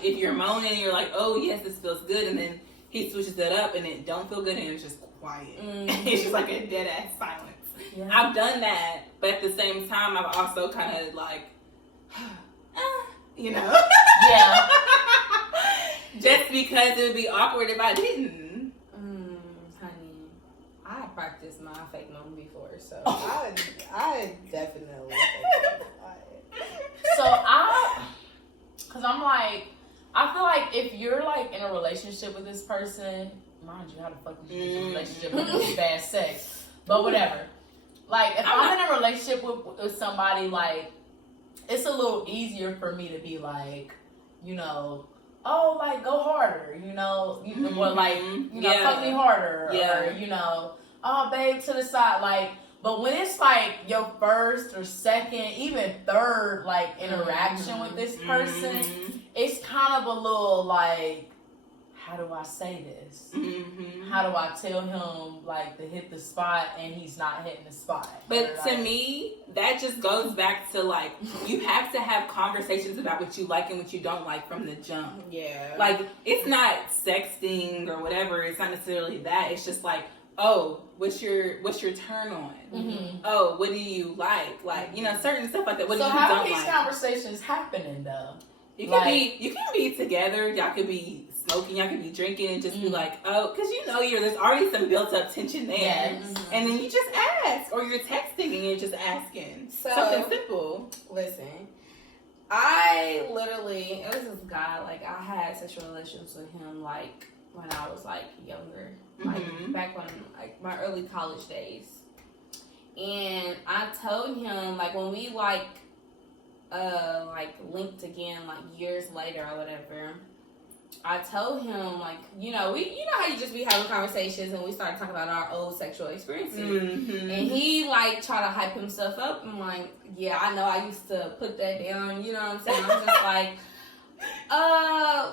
if you're moaning, you're like, oh, yes, this feels good, and then he switches it up, and it don't feel good, and it's just quiet. It's just, like, a dead-ass silence. Yeah. I've done that, but at the same time, I've also kind of, like, you know? Yeah. Just because it would be awkward if I didn't. Honey, I practiced my fake moan before, so I definitely So because I'm like, I feel like if you're like in a relationship with this person, mind you, how the fuck would you get in a relationship with this bad sex? But whatever. Like, if I'm in a relationship with somebody, like, it's a little easier for me to be like, you know, oh, like, go harder, you know, or like, you know, fuck me harder, or, you know, oh, babe, to the side. Like, But when it's like your first or second, even third, like interaction with this person, it's kind of a little like, how do I say this? How do I tell him like to hit the spot and he's not hitting the spot? But to me, that just goes back to like, you have to have conversations about what you like and what you don't like from the jump. Yeah. Like, it's not sexting or whatever. It's not necessarily that. It's just like, oh, what's your turn on? Oh, what do you like? Like, you know, certain stuff like that. What do you don't like? So how are these conversations happening though? You can be together. Y'all could be smoking. Y'all could be drinking and just be like, oh, because you know there's already some built up tension there. Yes. And then you just ask, or you're texting and you're just asking. So, something simple. Listen, I literally, it was this guy, like, I had sexual relations with him, like, when I was, like, younger. Like, back when, like, my early college days. And I told him, like, when we, like, linked again, like, years later or whatever, I told him, like, you know how you just be having conversations and we started talking about our old sexual experiences. And he, like, tried to hype himself up. I'm like, yeah, I know I used to put that down, you know what I'm saying? I'm just like,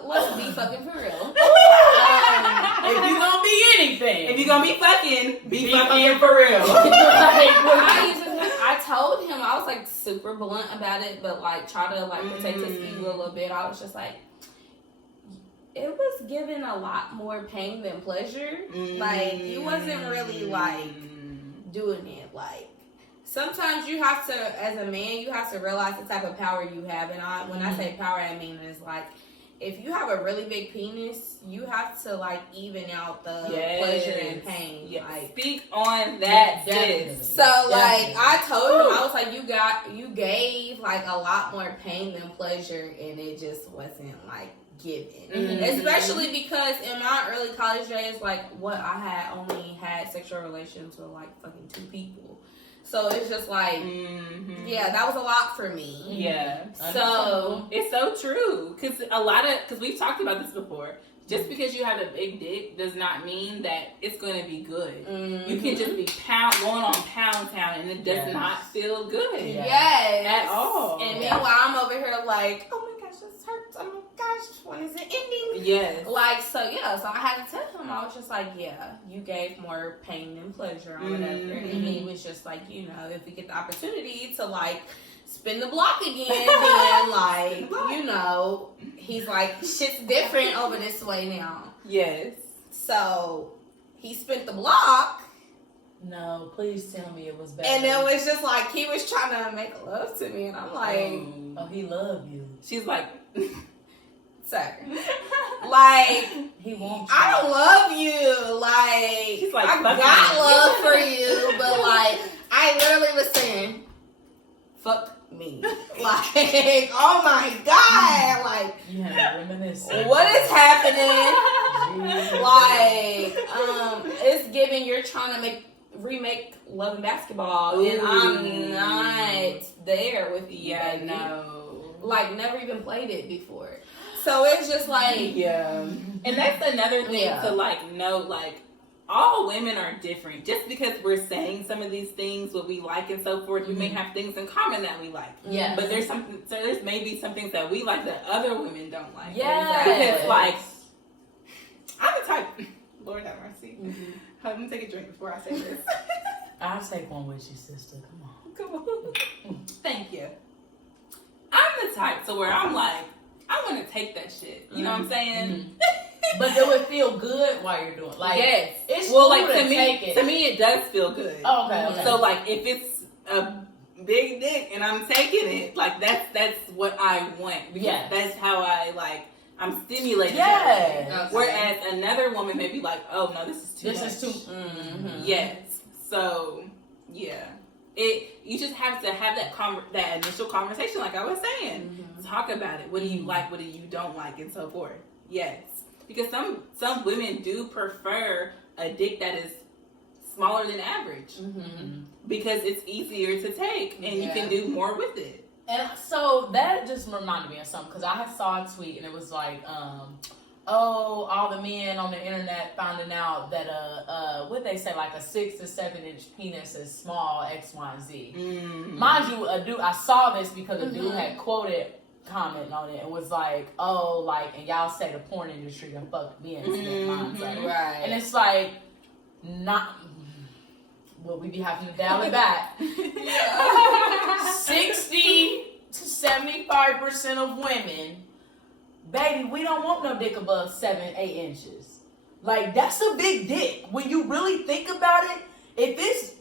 let's be fucking for real. If you gonna be anything. If you gonna be fucking, be fucking for real. I told him, I was, like, super blunt about it, but, like, try to, like, protect his ego a little bit. I was just like, it was giving a lot more pain than pleasure. Like, it wasn't really, like, doing it. Like, sometimes you have to, as a man, you have to realize the type of power you have. And when I say power, I mean is, like, if you have a really big penis, you have to, like, even out the pleasure and pain. Yes. Like, speak on that, sis. So, like, I told him, I was like, you gave, like, a lot more pain than pleasure, and it just wasn't, like, given. Especially because in my early college days, like, I had only had sexual relations with, like, fucking 2 people. So it's just like, yeah, that was a lot for me. Yeah. So it's so true. Because we've talked about this before. Just because you have a big dick does not mean that it's going to be good. You can just be going on pound town and it does not feel good. Yes. At all. And meanwhile, I'm over here like, oh my gosh, this hurts. Oh my gosh, when is it ending? Yes. Like, so I had to tell him, I was just like, yeah, you gave more pain than pleasure or whatever. And he was just like, you know, if we get the opportunity to, like, spin the block again, then, like, you know, he's like, shit's different over this way now. Yes. So he spent the block. No, please tell me it was bad. And it was just like, he was trying to make love to me. And I'm like, oh, he loved you. She's like, sir. Like, he wants you. I don't love you. Like, she's like, I got love for you. But, like, I literally was saying, fuck me. Like, oh my God. Like, you had to reminisce. What is happening? Like, it's giving you're trying to remake Love and Basketball. And I'm not there with you. yeah, baby. no. Like, never even played it before. So it's just like, yeah. And that's another thing to, like, know, like, all women are different. Just because we're saying some of these things, what we like and so forth, we may have things in common that we like. Yeah. But there's maybe some things that we like that other women don't like. Yeah. Because, like, I'm the type, Lord have mercy. Let me take a drink before I say this. I'll take one with you, sister. Come on. Thank you. I'm the type to where I'm like, I want to take that shit. You know what I'm saying? But do it feel good while you're doing it? Like, yes. It's well, cool like, to me, it does feel good. Oh, okay. So, like, if it's a big dick and I'm taking it, like, that's what I want. Because that's how I, like, I'm stimulated. Yeah. Okay. Whereas another woman may be like, oh, no, this is too much. This is too... Yes. So, yeah. You just have to have that initial conversation, like I was saying. Talk about it. What do you like? What do you don't like? And so forth. Yes. Because some women do prefer a dick that is smaller than average. Because it's easier to take and you can do more with it. And so that just reminded me of something, because I saw a tweet and it was like, all the men on the internet finding out that what they say, like a 6 to 7 inch penis is small X, Y, and Z. Mind you, I saw this because a dude had quoted comment on it and was like, oh, like, and y'all say the porn industry done fucked me into that mindset. Right. And it's like, not, well, we be having to dial it back. 60 to 75% of women, baby, we don't want no dick above 7, 8 inches. Like, that's a big dick. When you really think about it, if it's,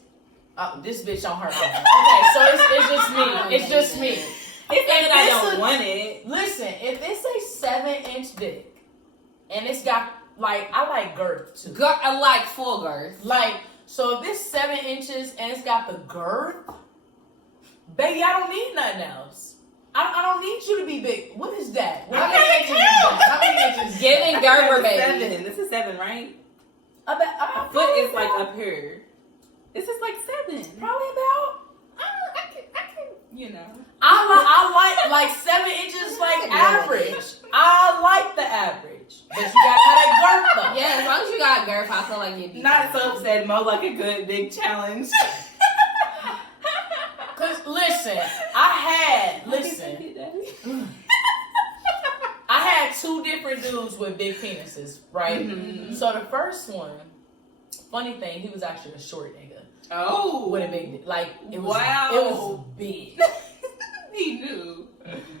this bitch on her own. Okay, so it's just me. It's just me. It's not that I don't want it. Listen, if it's a 7-inch dick, and it's got, like, I like girth too. I like full girth. Like, so if it's 7 inches and it's got the girth, baby, I don't need nothing else. I don't need you to be big. What is that? How many inches is that? How many inches? Giving Gerber, baby. 7. This is 7, right? A foot is like up here. This is like 7. Probably about. I can, you know. I like 7 inches, like average. I like the average, but you gotta have that girth though. Yeah, as long as you got girth, I feel like you'd be not so upset. More like a good big challenge. Cause listen, I had 2 different dudes with big penises, right? Mm-hmm. So the first one, funny thing, he was actually a short nigga. Oh, with a big, like, it was, wow, it was big. He knew,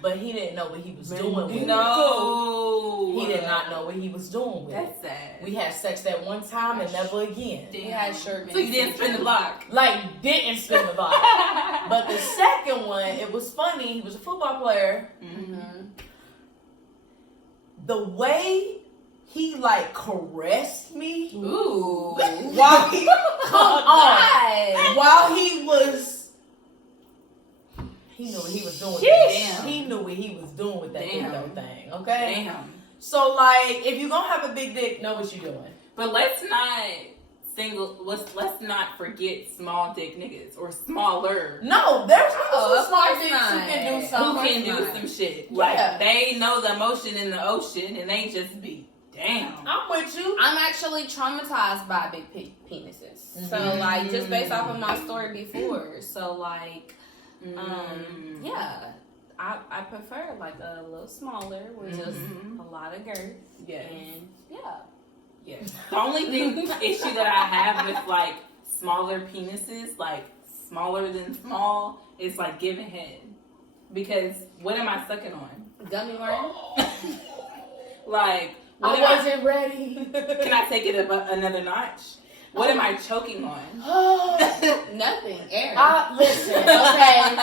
but he didn't know what he was doing with it. No, he did not know what he was doing with That's it. sad. We had sex that one time and never again. You had short. So you didn't spin the block. Like, didn't spin the block. But the second one, it was funny. He was a football player. Mm-hmm. The way he, like, caressed me. Ooh. While he, come on. While he was. He knew what he was doing with that. He knew what he was doing with that dildo thing, okay? Damn. So, like, if you're gonna have a big dick, know what you're doing. But let's not forget small dick niggas or smaller. No, there's some small dicks who can do something. Who can do some shit. Yeah. Like, they know the emotion in the ocean and they just be, damn. I'm with you. I'm actually traumatized by big penises. Mm-hmm. So, like, just based off of my story before. So, like, yeah, I prefer like a little smaller with just a lot of girth. Yeah, and yeah. The only issue that I have with like smaller penises, like smaller than small, is like giving head. Because what am I sucking on? Gummy worm. Like I wasn't ready. Can I take it another notch? What am I choking on? Nothing. Air. Listen, okay.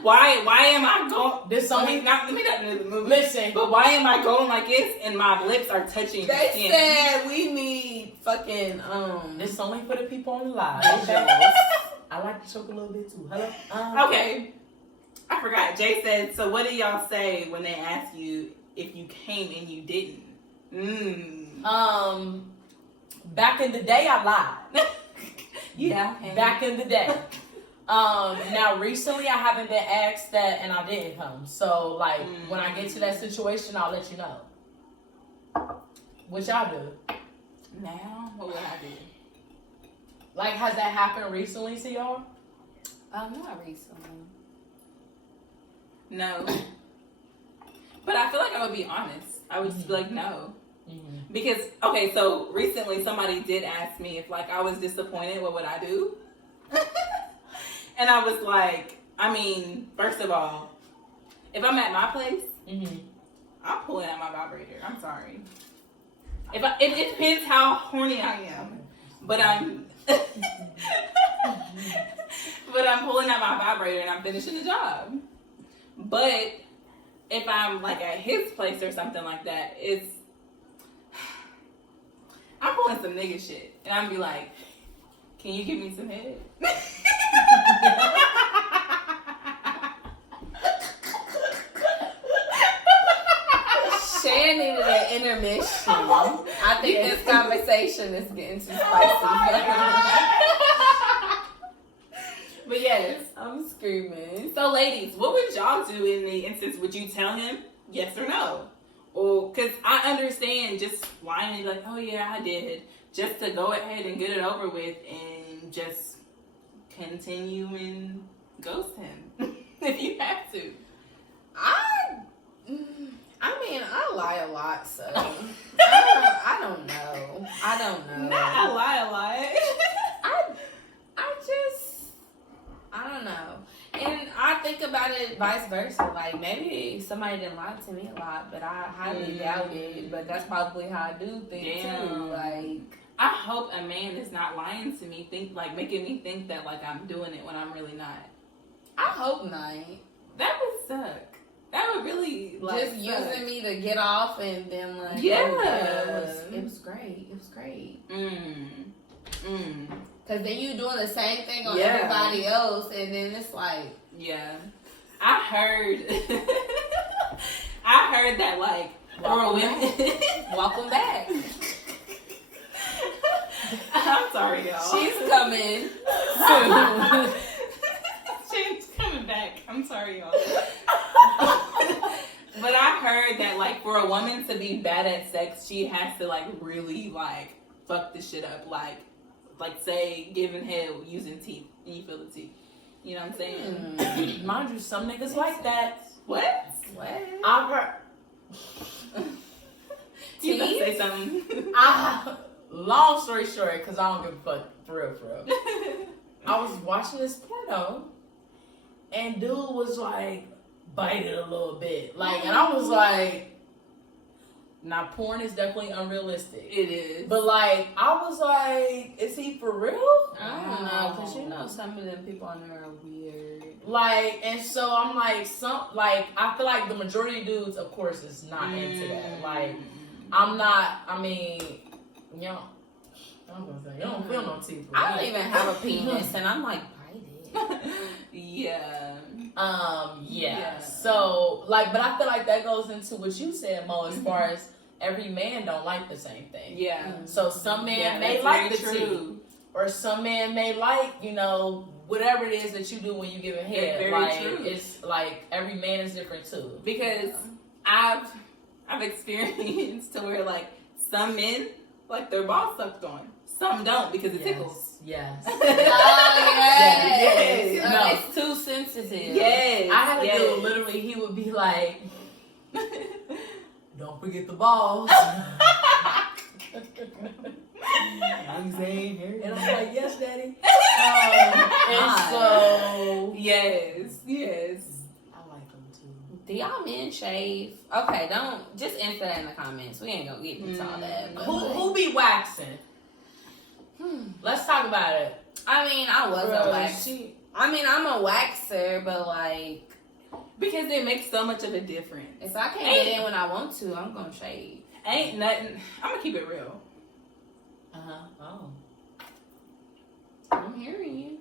Why am I going? This only let me not do the movie. Listen, but why am I going like this and my lips are touching? They skin? said we need fucking This only for the people on the live. Okay? I like to choke a little bit too. Hello. Okay. I forgot. Jay said. So what do y'all say when they ask you if you came and you didn't? Back in the day, I lied. Yeah. Back in the day. Now recently I haven't been asked that and I didn't come. So like when I get to that situation, I'll let you know. What y'all do? Now, what would I do? Like, has that happened recently to y'all? Not recently. No. But I feel like I would be honest. I would just be like, no. Mm-hmm. Because, okay, so recently somebody did ask me if, like, I was disappointed, what would I do? And I was like, I mean, first of all, if I'm at my place, I'm pulling out my vibrator. I'm sorry. It depends how horny I am. But I'm pulling out my vibrator and I'm finishing the job. But if I'm, like, at his place or something like that, I'm pulling some nigga shit. And I'm be like, can you give me some head? Shan needed an intermission. I think this conversation is getting too spicy. But yes, I'm screaming. So ladies, what would y'all do in the instance? Would you tell him yes or no? Or, because I understand just lying and be like, oh yeah, I did. Just to go ahead and get it over with and just continue and ghost him. If you have to. I mean, I lie a lot, so I don't know. I don't know. Not I lie a lot. I don't know. And I think about it vice versa. Like, maybe somebody didn't lie to me a lot, but I highly doubt it. But that's probably how I do things too. Like, I hope a man is not lying to me, making me think that like I'm doing it when I'm really not. I hope not. That would suck. That would really just using me to get off and then like it was great. It was great. Cause then you doing the same thing on everybody else, and then it's like I heard that like welcome back. I'm sorry, y'all. She's coming. She's coming back. I'm sorry, y'all. But I heard that like for a woman to be bad at sex, she has to like really like fuck this shit up, like say giving head using teeth, and you feel the teeth. You know what I'm saying? Mind you, some niggas like that. What? I've heard. You gonna say something? Long story short, because I don't give a fuck, for real. I was watching this porno, and dude was like, bite it a little bit. Like, and I was like, now porn is definitely unrealistic. It is. But like, I was like, is he for real? I don't know, because you know some of them people on there are weird. Like, and so I'm like, I feel like the majority of dudes, of course, is not into that. Like, I mean, you know, I'm gonna say, you don't feel no teeth. I don't even have a penis, and I'm like, bite it. Yeah. So, like, but I feel like that goes into what you said, Mo, as far as every man don't like the same thing. Yeah. So some men may like the teeth, or some men may like, you know, whatever it is that you do when you give a head. Very like, true. It's like every man is different too. Because I've experienced to where like some men like their balls sucked on, some don't because it tickles. Yes. Oh, yes. Yes. No. It's too sensitive. Yes. I had a dude, literally, he would be like, don't forget the balls. I'm saying here. And I'm like, yes, daddy. And so, yes. I like them too. Do y'all men shave? Okay, don't just answer that in the comments. We ain't gonna get into all that. But Who be waxing? Let's talk about it. I mean, I was a waxer. I mean, I'm a waxer, but like, because it makes so much of a difference. If I can't get in when I want to, I'm gonna shave. Ain't nothing. I'm gonna keep it real. Oh. I'm hearing you.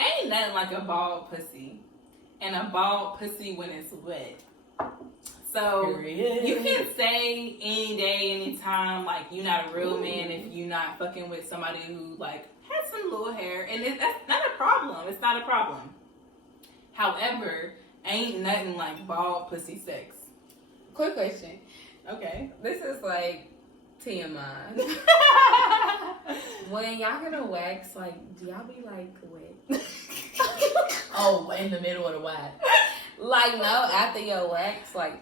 Ain't nothing like a bald pussy, and a bald pussy when it's wet. So you can say any day, anytime, like you're not a real man if you're not fucking with somebody who like has some little hair, and that's not a problem. It's not a problem. However, ain't nothing like bald pussy sex. Quick question. Okay. This is like TMI. When y'all gonna wax, like, do y'all be like wet? Oh, in the middle of the wax. Like, no, after your wax, like.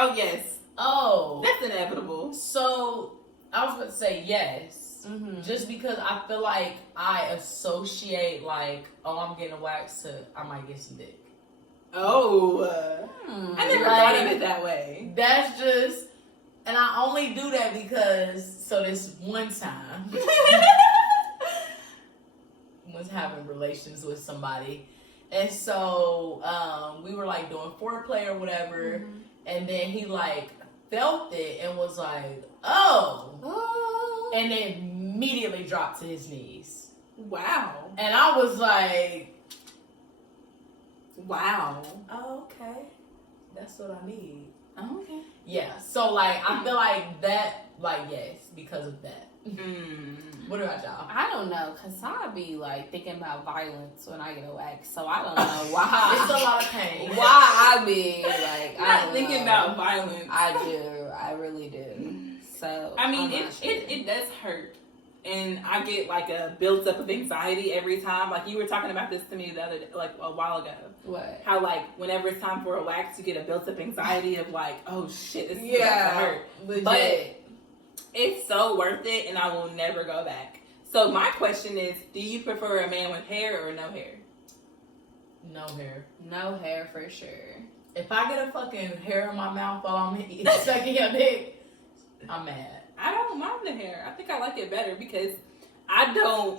Oh, yes. Oh. That's inevitable. So, I was going to say yes. Mm-hmm. Just because I feel like I associate, like, oh, I'm getting a wax to, I might get some dick. Oh. I never thought of it that way. That's just, and I only do that because, so this one time, was having relations with somebody. And so, we were, like, doing foreplay or whatever. Mm-hmm. And then he, like, felt it and was like, oh. And then immediately dropped to his knees. Wow. And I was like, wow. Oh, okay. That's what I need. Oh, okay. Yeah. So, like, I feel like that, like, yes, because of that. What about y'all? I don't know, because I be, like, thinking about violence when I get a wax. So, I don't know why. It's a lot of pain. Why I be, like, Not thinking about violence. I do. I really do. So I mean, it does hurt. And I get like a built up of anxiety every time. Like you were talking about this to me the other day, like a while ago. What? How like whenever it's time for a wax, you get a built up anxiety of like, oh shit, this is about to hurt. Legit. But it's so worth it, and I will never go back. So my question is, do you prefer a man with hair or no hair? No hair. No hair for sure. If I get a fucking hair in my mouth while I'm sucking your dick, I'm mad. I don't mind the hair. I think I like it better because I don't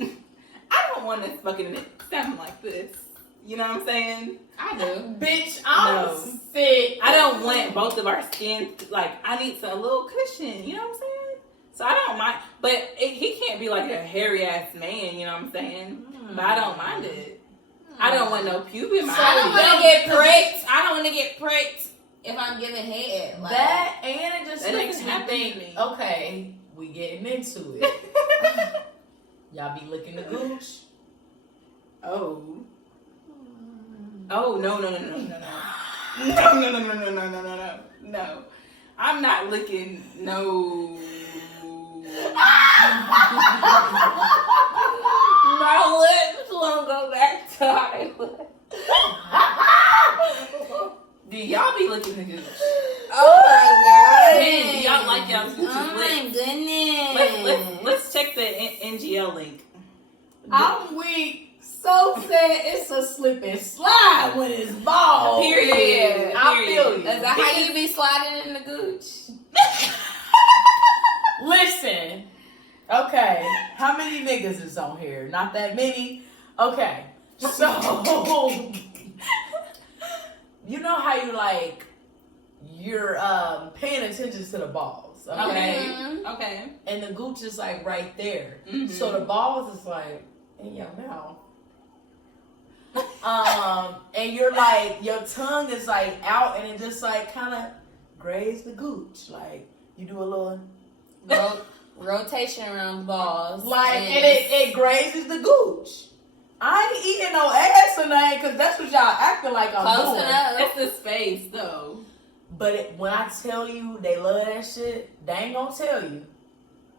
want to fucking sound like this. You know what I'm saying? I do. Bitch, I'm sick. I don't want both of our skin, like, I need a little cushion. You know what I'm saying? So I don't mind. But he can't be like a hairy ass man. You know what I'm saying? But I don't mind it. I don't want no pube in my I don't want to get pricked. I don't want to get pricked. If I'm giving head, like, that, and it just that makes me doesn't happen think, to me. okay, we getting into it. Y'all be licking the gooch? Oh, no. No. I'm not licking no. My lips won't go back to Hollywood. Do y'all be licking the gooch? oh my god. Man, do y'all like y'all's gooch's Oh my lips? goodness. Let's check the NGL link. I'm weak. So sad it's a slip and slide when it's bald. Period. I feel you. Is that how you be sliding in the gooch? Listen. Okay. How many niggas is on here? Not that many. Okay. So you know how you're paying attention to the balls. Okay. Mhm. Okay. And the gooch is like right there. Mhm. So the balls is like in your mouth. And you're like, your tongue is like out and it just like kind of graze the gooch. Like you do a little Rotation around the balls. and it grazes the gooch. I ain't eating no ass or nothing because that's what y'all acting like I'm Close doing. enough. It's the space though. But when I tell you they love that shit, they ain't gonna tell you.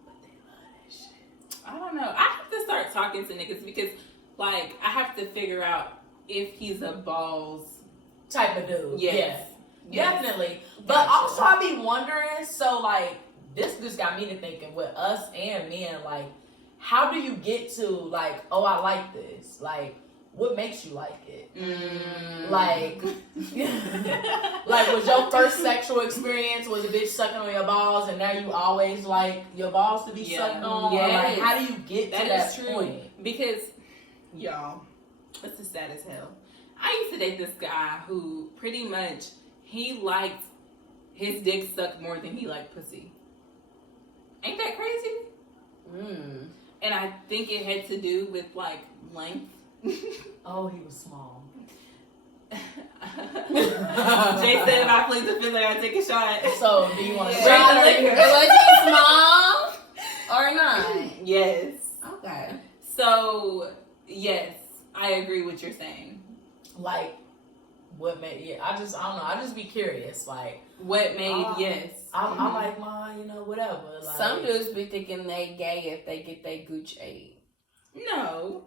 But they love that shit. I don't know. I have to start talking to niggas because, like, I have to figure out if he's a balls Type of dude. Yes. Yeah. Yes. Definitely. But Gotcha. also I be wondering, so like this just got me to thinking with us and men, like, how do you get to like, oh, I like this? Like, what makes you like it? Like, like was your first sexual experience was a bitch sucking on your balls, and now you always like your balls to be sucked on? Yes. Or like, how do you get to that is true. point? Because, y'all, this is sad as hell. I used to date this guy who pretty much he liked his dick sucked more than he liked pussy. Ain't that crazy? And I think it had to do with like length. Oh, he was small. Jay said if I plead the fifth, I gotta take a shot. So, do you want to Was he small or not? Yes. Okay. So, yes, I agree with you're saying. Like, what made? Yeah, I don't know. I just be curious. Like, What made, yes. I like mine, whatever. Like, Some dudes be thinking they gay if they get their gooch ate. No.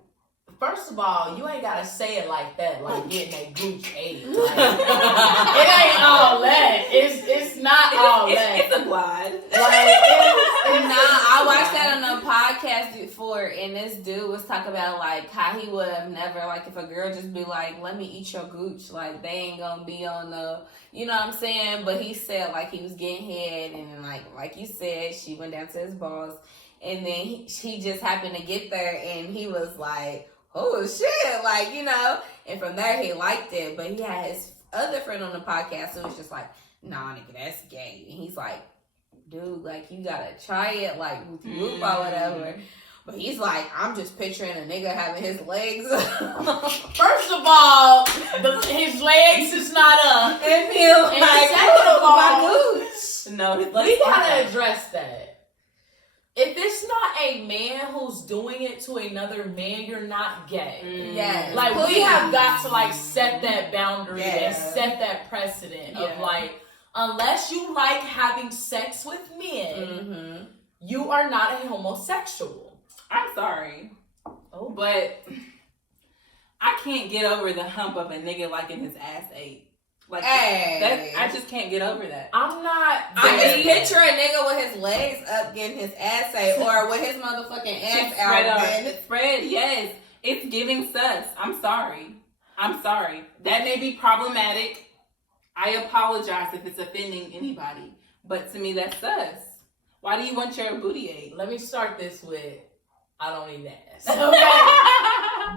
First of all, you ain't gotta say it like that, like getting a gooch ate. Like, it ain't all that. It's not all that. It's a glide. I watched that on a podcast before, and this dude was talking about like how he would have never, like, if a girl just be like, "Let me eat your gooch," like they ain't gonna be on the, you know what I'm saying? But he said like he was getting head, and like you said, she went down to his balls, and then he just happened to get there, and he was like, "Oh shit," like, and from there he liked it. But he had his other friend on the podcast who was just like, "Nah, nigga, that's gay," and he's like, "Dude, like, you gotta try it, like, with whoop or whatever." But he's like, "I'm just picturing a nigga having his legs up." First of all, his legs is not up. It feels And like second of all, my gooch. No, we gotta address that. If it's not a man who's doing it to another man, you're not gay. Yes. Like, we have got to, like, set that boundary Yeah. and set that precedent of, like, unless you like having sex with men, you are not a homosexual. I'm sorry. But I can't get over the hump of a nigga liking his ass ate. Like, I just can't get over that. I just picture a nigga with his legs up getting his ass ate, or with his motherfucking ass out. Spread, yes. It's giving sus. I'm sorry. That may be problematic. I apologize if it's offending anybody. But to me, that's sus. Why do you want your booty ate? Let me start this with, I don't eat ass. Okay?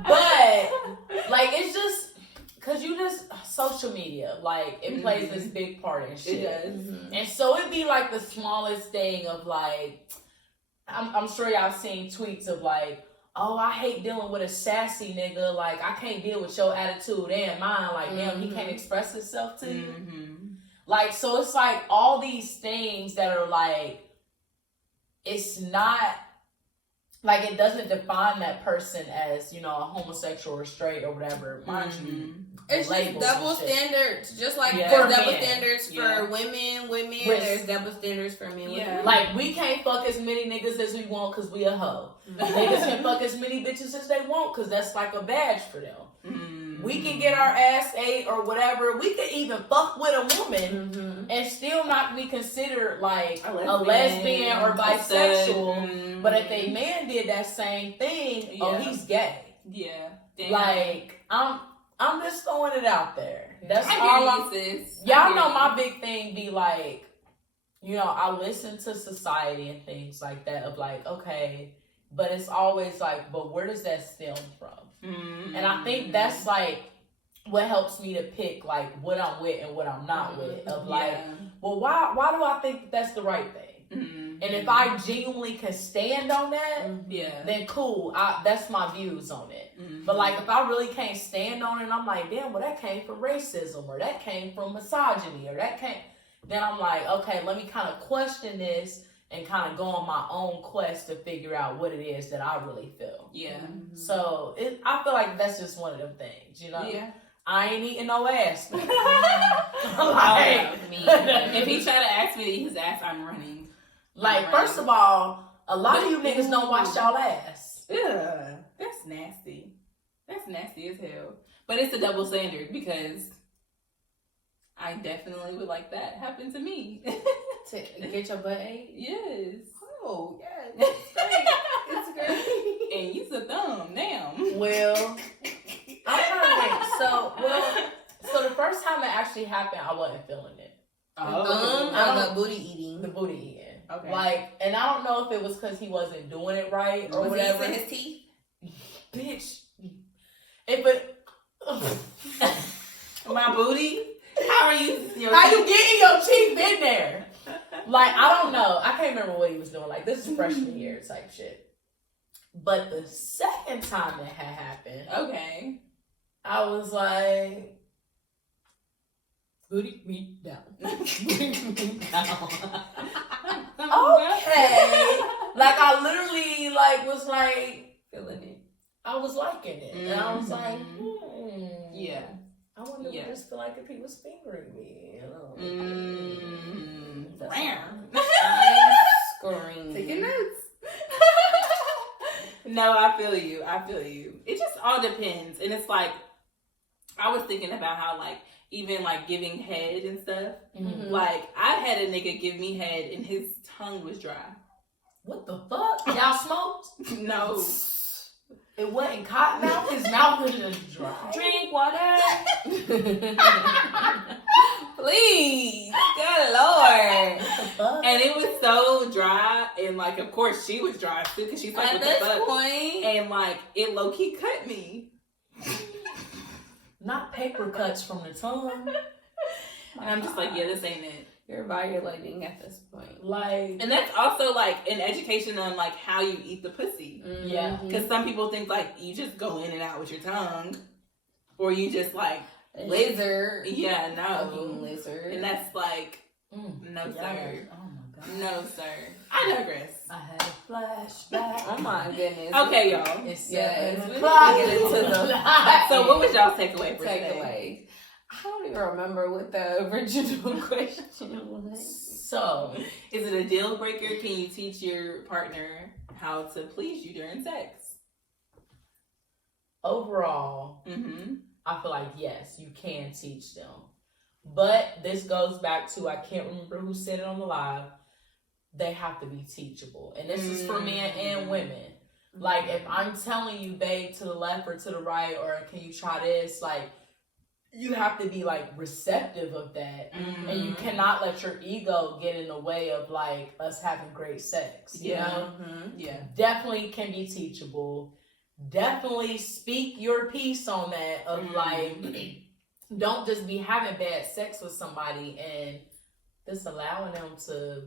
But, like, it's just, because you just, social media, like, it plays this big part in shit. It does. And so it'd be, like, the smallest thing of, like, I'm sure y'all seen tweets of, like, oh, I hate dealing with a sassy nigga. Like, I can't deal with your attitude and mine. Like, damn, he can't express himself to you. Like, so it's like all these things that are like, it's not, like, it doesn't define that person as, you know, a homosexual or straight or whatever. Mind you. It's just double standards. Just like there's double standards for women, there's double standards for men. Yeah. Like, we can't fuck as many niggas as we want because we a hoe. Niggas can fuck as many bitches as they want because that's like a badge for them. We can get our ass ate or whatever. We can even fuck with a woman and still not be considered like a lesbian or bisexual. But if a man did that same thing, oh, he's gay. Yeah. Damn. Like, I'm just throwing it out there. That's all I'm saying. Y'all know my big thing be like, you know, I listen to society and things like that of like, okay, but it's always like, but where does that stem from? And I think that's like what helps me to pick like what I'm with and what I'm not with. Of like, well, why do I think that's the right thing? And if I genuinely can stand on that, then cool. That's my views on it. But like, if I really can't stand on it, and I'm like, damn, well, that came from racism, or that came from misogyny, or that came, then I'm like, okay, let me kind of question this and kind of go on my own quest to figure out what it is that I really feel. So I feel like that's just one of them things, you know? I ain't eating no ass. Like, if he try to ask me to eat his ass, I'm running. Like, first of all, a lot of you niggas don't wash y'all ass. Yeah, that's nasty. That's nasty as hell. But it's a double standard because I definitely would like that happen to me. To get your butt ate? Yes. Oh, yeah. It's great. It's great. And use a thumb now. Well, I'm trying to think. So the first time it actually happened, I wasn't feeling it. The booty eating. The booty eating. Okay. Like, and I don't know if it was because he wasn't doing it right or whatever. Was he using his teeth? Bitch. My booty? How you getting your teeth in there? Like, I don't know. I can't remember what he was doing. Like, this is freshman year type shit. But the second time it had happened, okay, I was like, booty me down. Booty me down. Okay. Like, I literally, like, was like, feeling it. I was liking it. And I was like, yeah. I wonder what this feel like if he was fingering me. Scoring. Taking notes. No, I feel you. It just all depends. And it's like, I was thinking about how, like, even, like, giving head and stuff. Like, I had a nigga give me head and his tongue was dry. What the fuck? Y'all smoked? No. It wasn't cotton mouth. His mouth was just dry. Drink water. Please. Good Lord. What the fuck? And it was so dry. And, like, of course, she was dry, too, because she's like, at this point. And, like, it low-key cut me. Not paper cuts from the tongue. And I'm just like, yeah, this ain't it. You're violating at this point. Like, and that's also like an education on like how you eat the pussy. Yeah. Because some people think like you just go in and out with your tongue, or you just like lizard. Yeah, no. Fucking lizard. And that's like no sir. Oh my god. No sir. I digress. I had a flashback. Oh my goodness. Okay, y'all. It's get into So what was y'all's takeaway for today? I don't even remember what the original question was. So, is it a deal breaker? Can you teach your partner how to please you during sex? overall, I feel like, yes, you can teach them. But this goes back to, I can't remember who said it on the live, they have to be teachable. And this is for men and women. Like, if I'm telling you, babe, to the left or to the right, or can you try this, like, you have to be, like, receptive of that. And you cannot let your ego get in the way of, like, us having great sex. You know? Yeah. Definitely can be teachable. Definitely speak your piece on that of, like, don't just be having bad sex with somebody and just allowing them to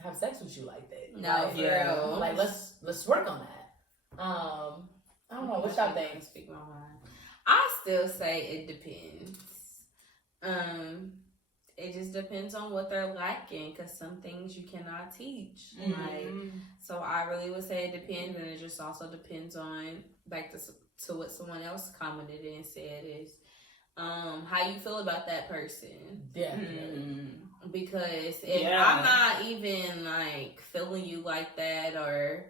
have sex with you like that. No, like, for real. Like, let's work on that. I don't know. What y'all think? Speak my mind. I still say it depends. It just depends on what they're lacking, because some things you cannot teach. Like, so I really would say it depends, and it just also depends on, back to what someone else commented and said, is how you feel about that person. Definitely. Because if I'm not even like feeling you like that, or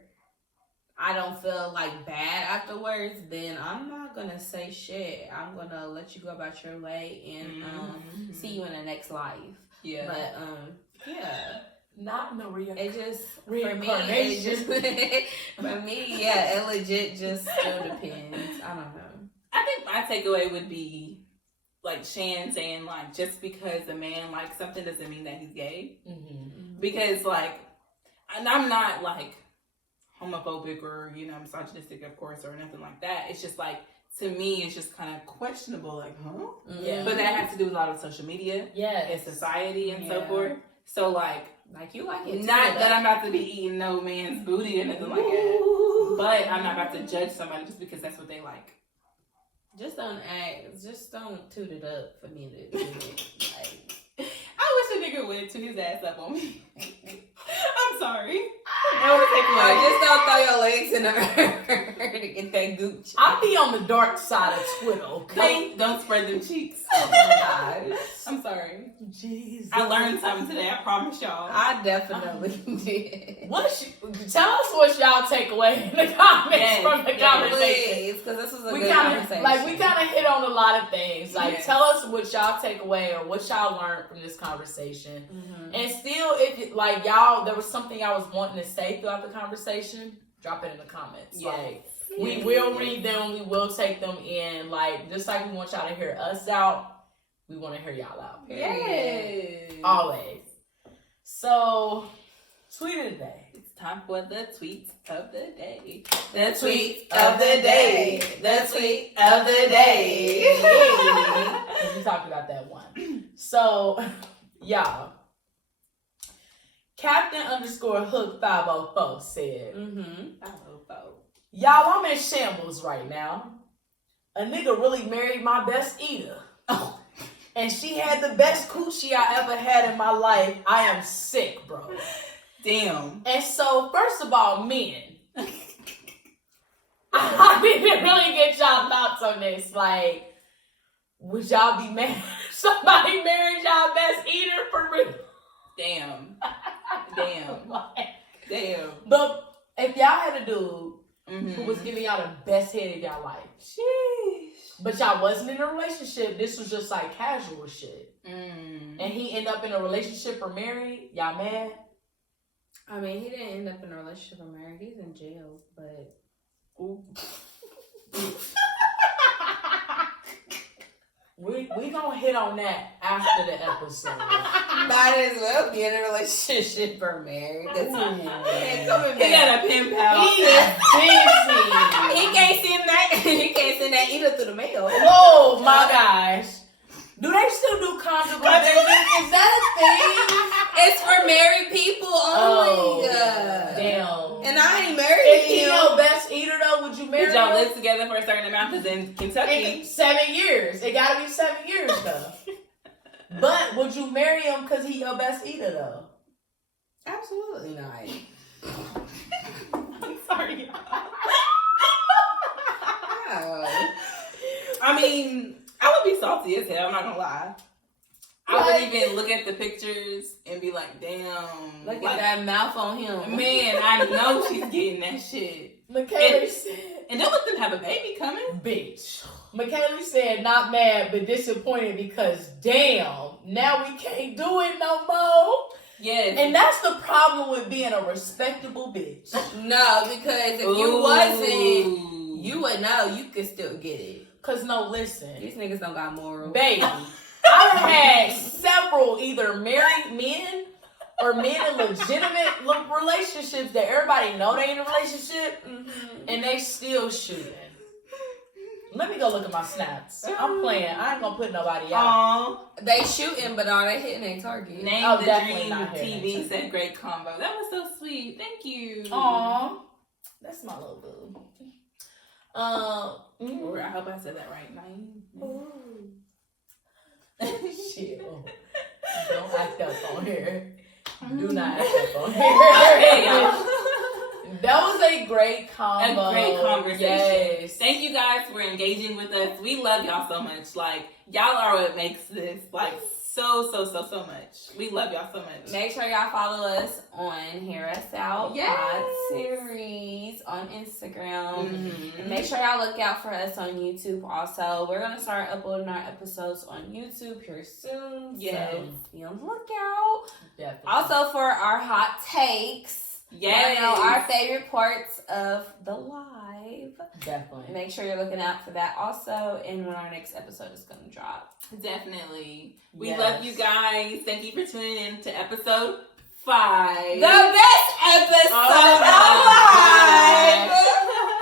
I don't feel like bad afterwards, then I'm not gonna say shit. I'm gonna let you go about your way and see you in the next life. Yeah. But Not no real. it just reincarnation. For me, yeah, it legit just still depends. I don't know. I think my takeaway would be, like Shan saying, like, just because a man likes something doesn't mean that he's gay. Because, like, and I'm not, like, homophobic or, you know, misogynistic, of course, or nothing like that. It's just, like, to me, it's just kind of questionable, like, Yeah. But that has to do with a lot of social media and society and so forth. So, like you like it. Not that I'm about to be eating no man's booty or nothing like that. But I'm not about to judge somebody just because that's what they like. Just don't toot it up for me to do it. Like, I wish a nigga would toot his ass up on me. I'm sorry. Just don't throw your legs in the air to get that gooch. I'll be on the dark side of Twitter, okay? Don't spread them cheeks. Oh my gosh. I'm sorry. Jesus. I learned something today, I promise y'all. I definitely did. Tell us what y'all take away in the comments from the conversation. Because this was a good conversation. Like, we kind of hit on a lot of things. Like, tell us what y'all take away or what y'all learned from this conversation. And still, if like y'all, there was something y'all was wanting to say throughout the conversation, drop it in the comments. Like, we will read them, we will take them in. Like, just like we want y'all to hear us out, we want to hear y'all out. Yes. Always. So, tweet of the day. It's time for the tweet of the day. The tweet of the day. The tweet of the day. We talked about that one. So, y'all. Captain_Hook 504 said, 504. Y'all, I'm in shambles right now. A nigga really married my best eater. And she had the best coochie I ever had in my life. I am sick, bro. Damn. And so, first of all, men. I need to really get y'all thoughts on this. Like, would y'all be mad if somebody married y'all best eater for real? Damn. Damn. But if y'all had a dude who was giving y'all the best head of y'all life, but y'all wasn't in a relationship, this was just like casual shit, and he ended up in a relationship or married, y'all mad? I mean, he didn't end up in a relationship or married. He's in jail, but... We gonna hit on that after the episode. Might as well be in a relationship or married. He got a pen pal. He is busy. He can't send that either through the mail. Oh my gosh. Do they still do conjugal visits? Is that a thing? It's for married people only. Damn. And I ain't married. If he your best eater though, would you marry him? Y'all live together for a certain amount? Because in Kentucky, 7 years. It gotta be 7 years though. But would you marry him because he your best eater though? Absolutely not. I'm sorry. Oh. I mean, I would be salty as hell, I'm not gonna lie. I would even look at the pictures and be like, damn. Look at that mouth on him. Man, I know she's getting that shit. Michaela said, and don't let them have a baby coming. Bitch. Michaela said, not mad, but disappointed because, damn, now we can't do it no more. Yes. And that's the problem with being a respectable bitch. No, because if you wasn't, you would know you could still get it. Because, no, listen. These niggas don't got morals. Baby, I've had several either married men or men in legitimate relationships that everybody know they in a relationship and they still shooting. Let me go look at my snaps. I'm playing. I ain't gonna put nobody out. Aww. They shooting, but are they hitting their target? Name the Dream TV said great combo. That was so sweet. Thank you. Aww. That's my little boo. I hope I said that right. Shit. Don't act up on here. Do not act up on here. That was a great combo. A great conversation. Yes. Thank you guys for engaging with us. We love y'all so much. Like, y'all are what makes this, like, so much. We love y'all so much. Make sure y'all follow us on Hear Us Out Pod Series on Instagram. And make sure y'all look out for us on YouTube also. We're going to start uploading our episodes on YouTube here soon. Yes. So be on the lookout. Definitely. Also for our hot takes. Yes. You know, our favorite parts of the live. Definitely. Make sure you're looking out for that also and when our next episode is going to drop. Definitely. We love you guys. Thank you for tuning in to episode 5. The best episode of live.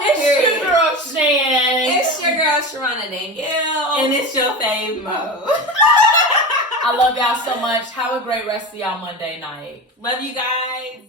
It's your girl Shan. It's your girl Sharona Danielle. And it's your fave Mo. I love y'all so much. Have a great rest of y'all Monday night. Love you guys.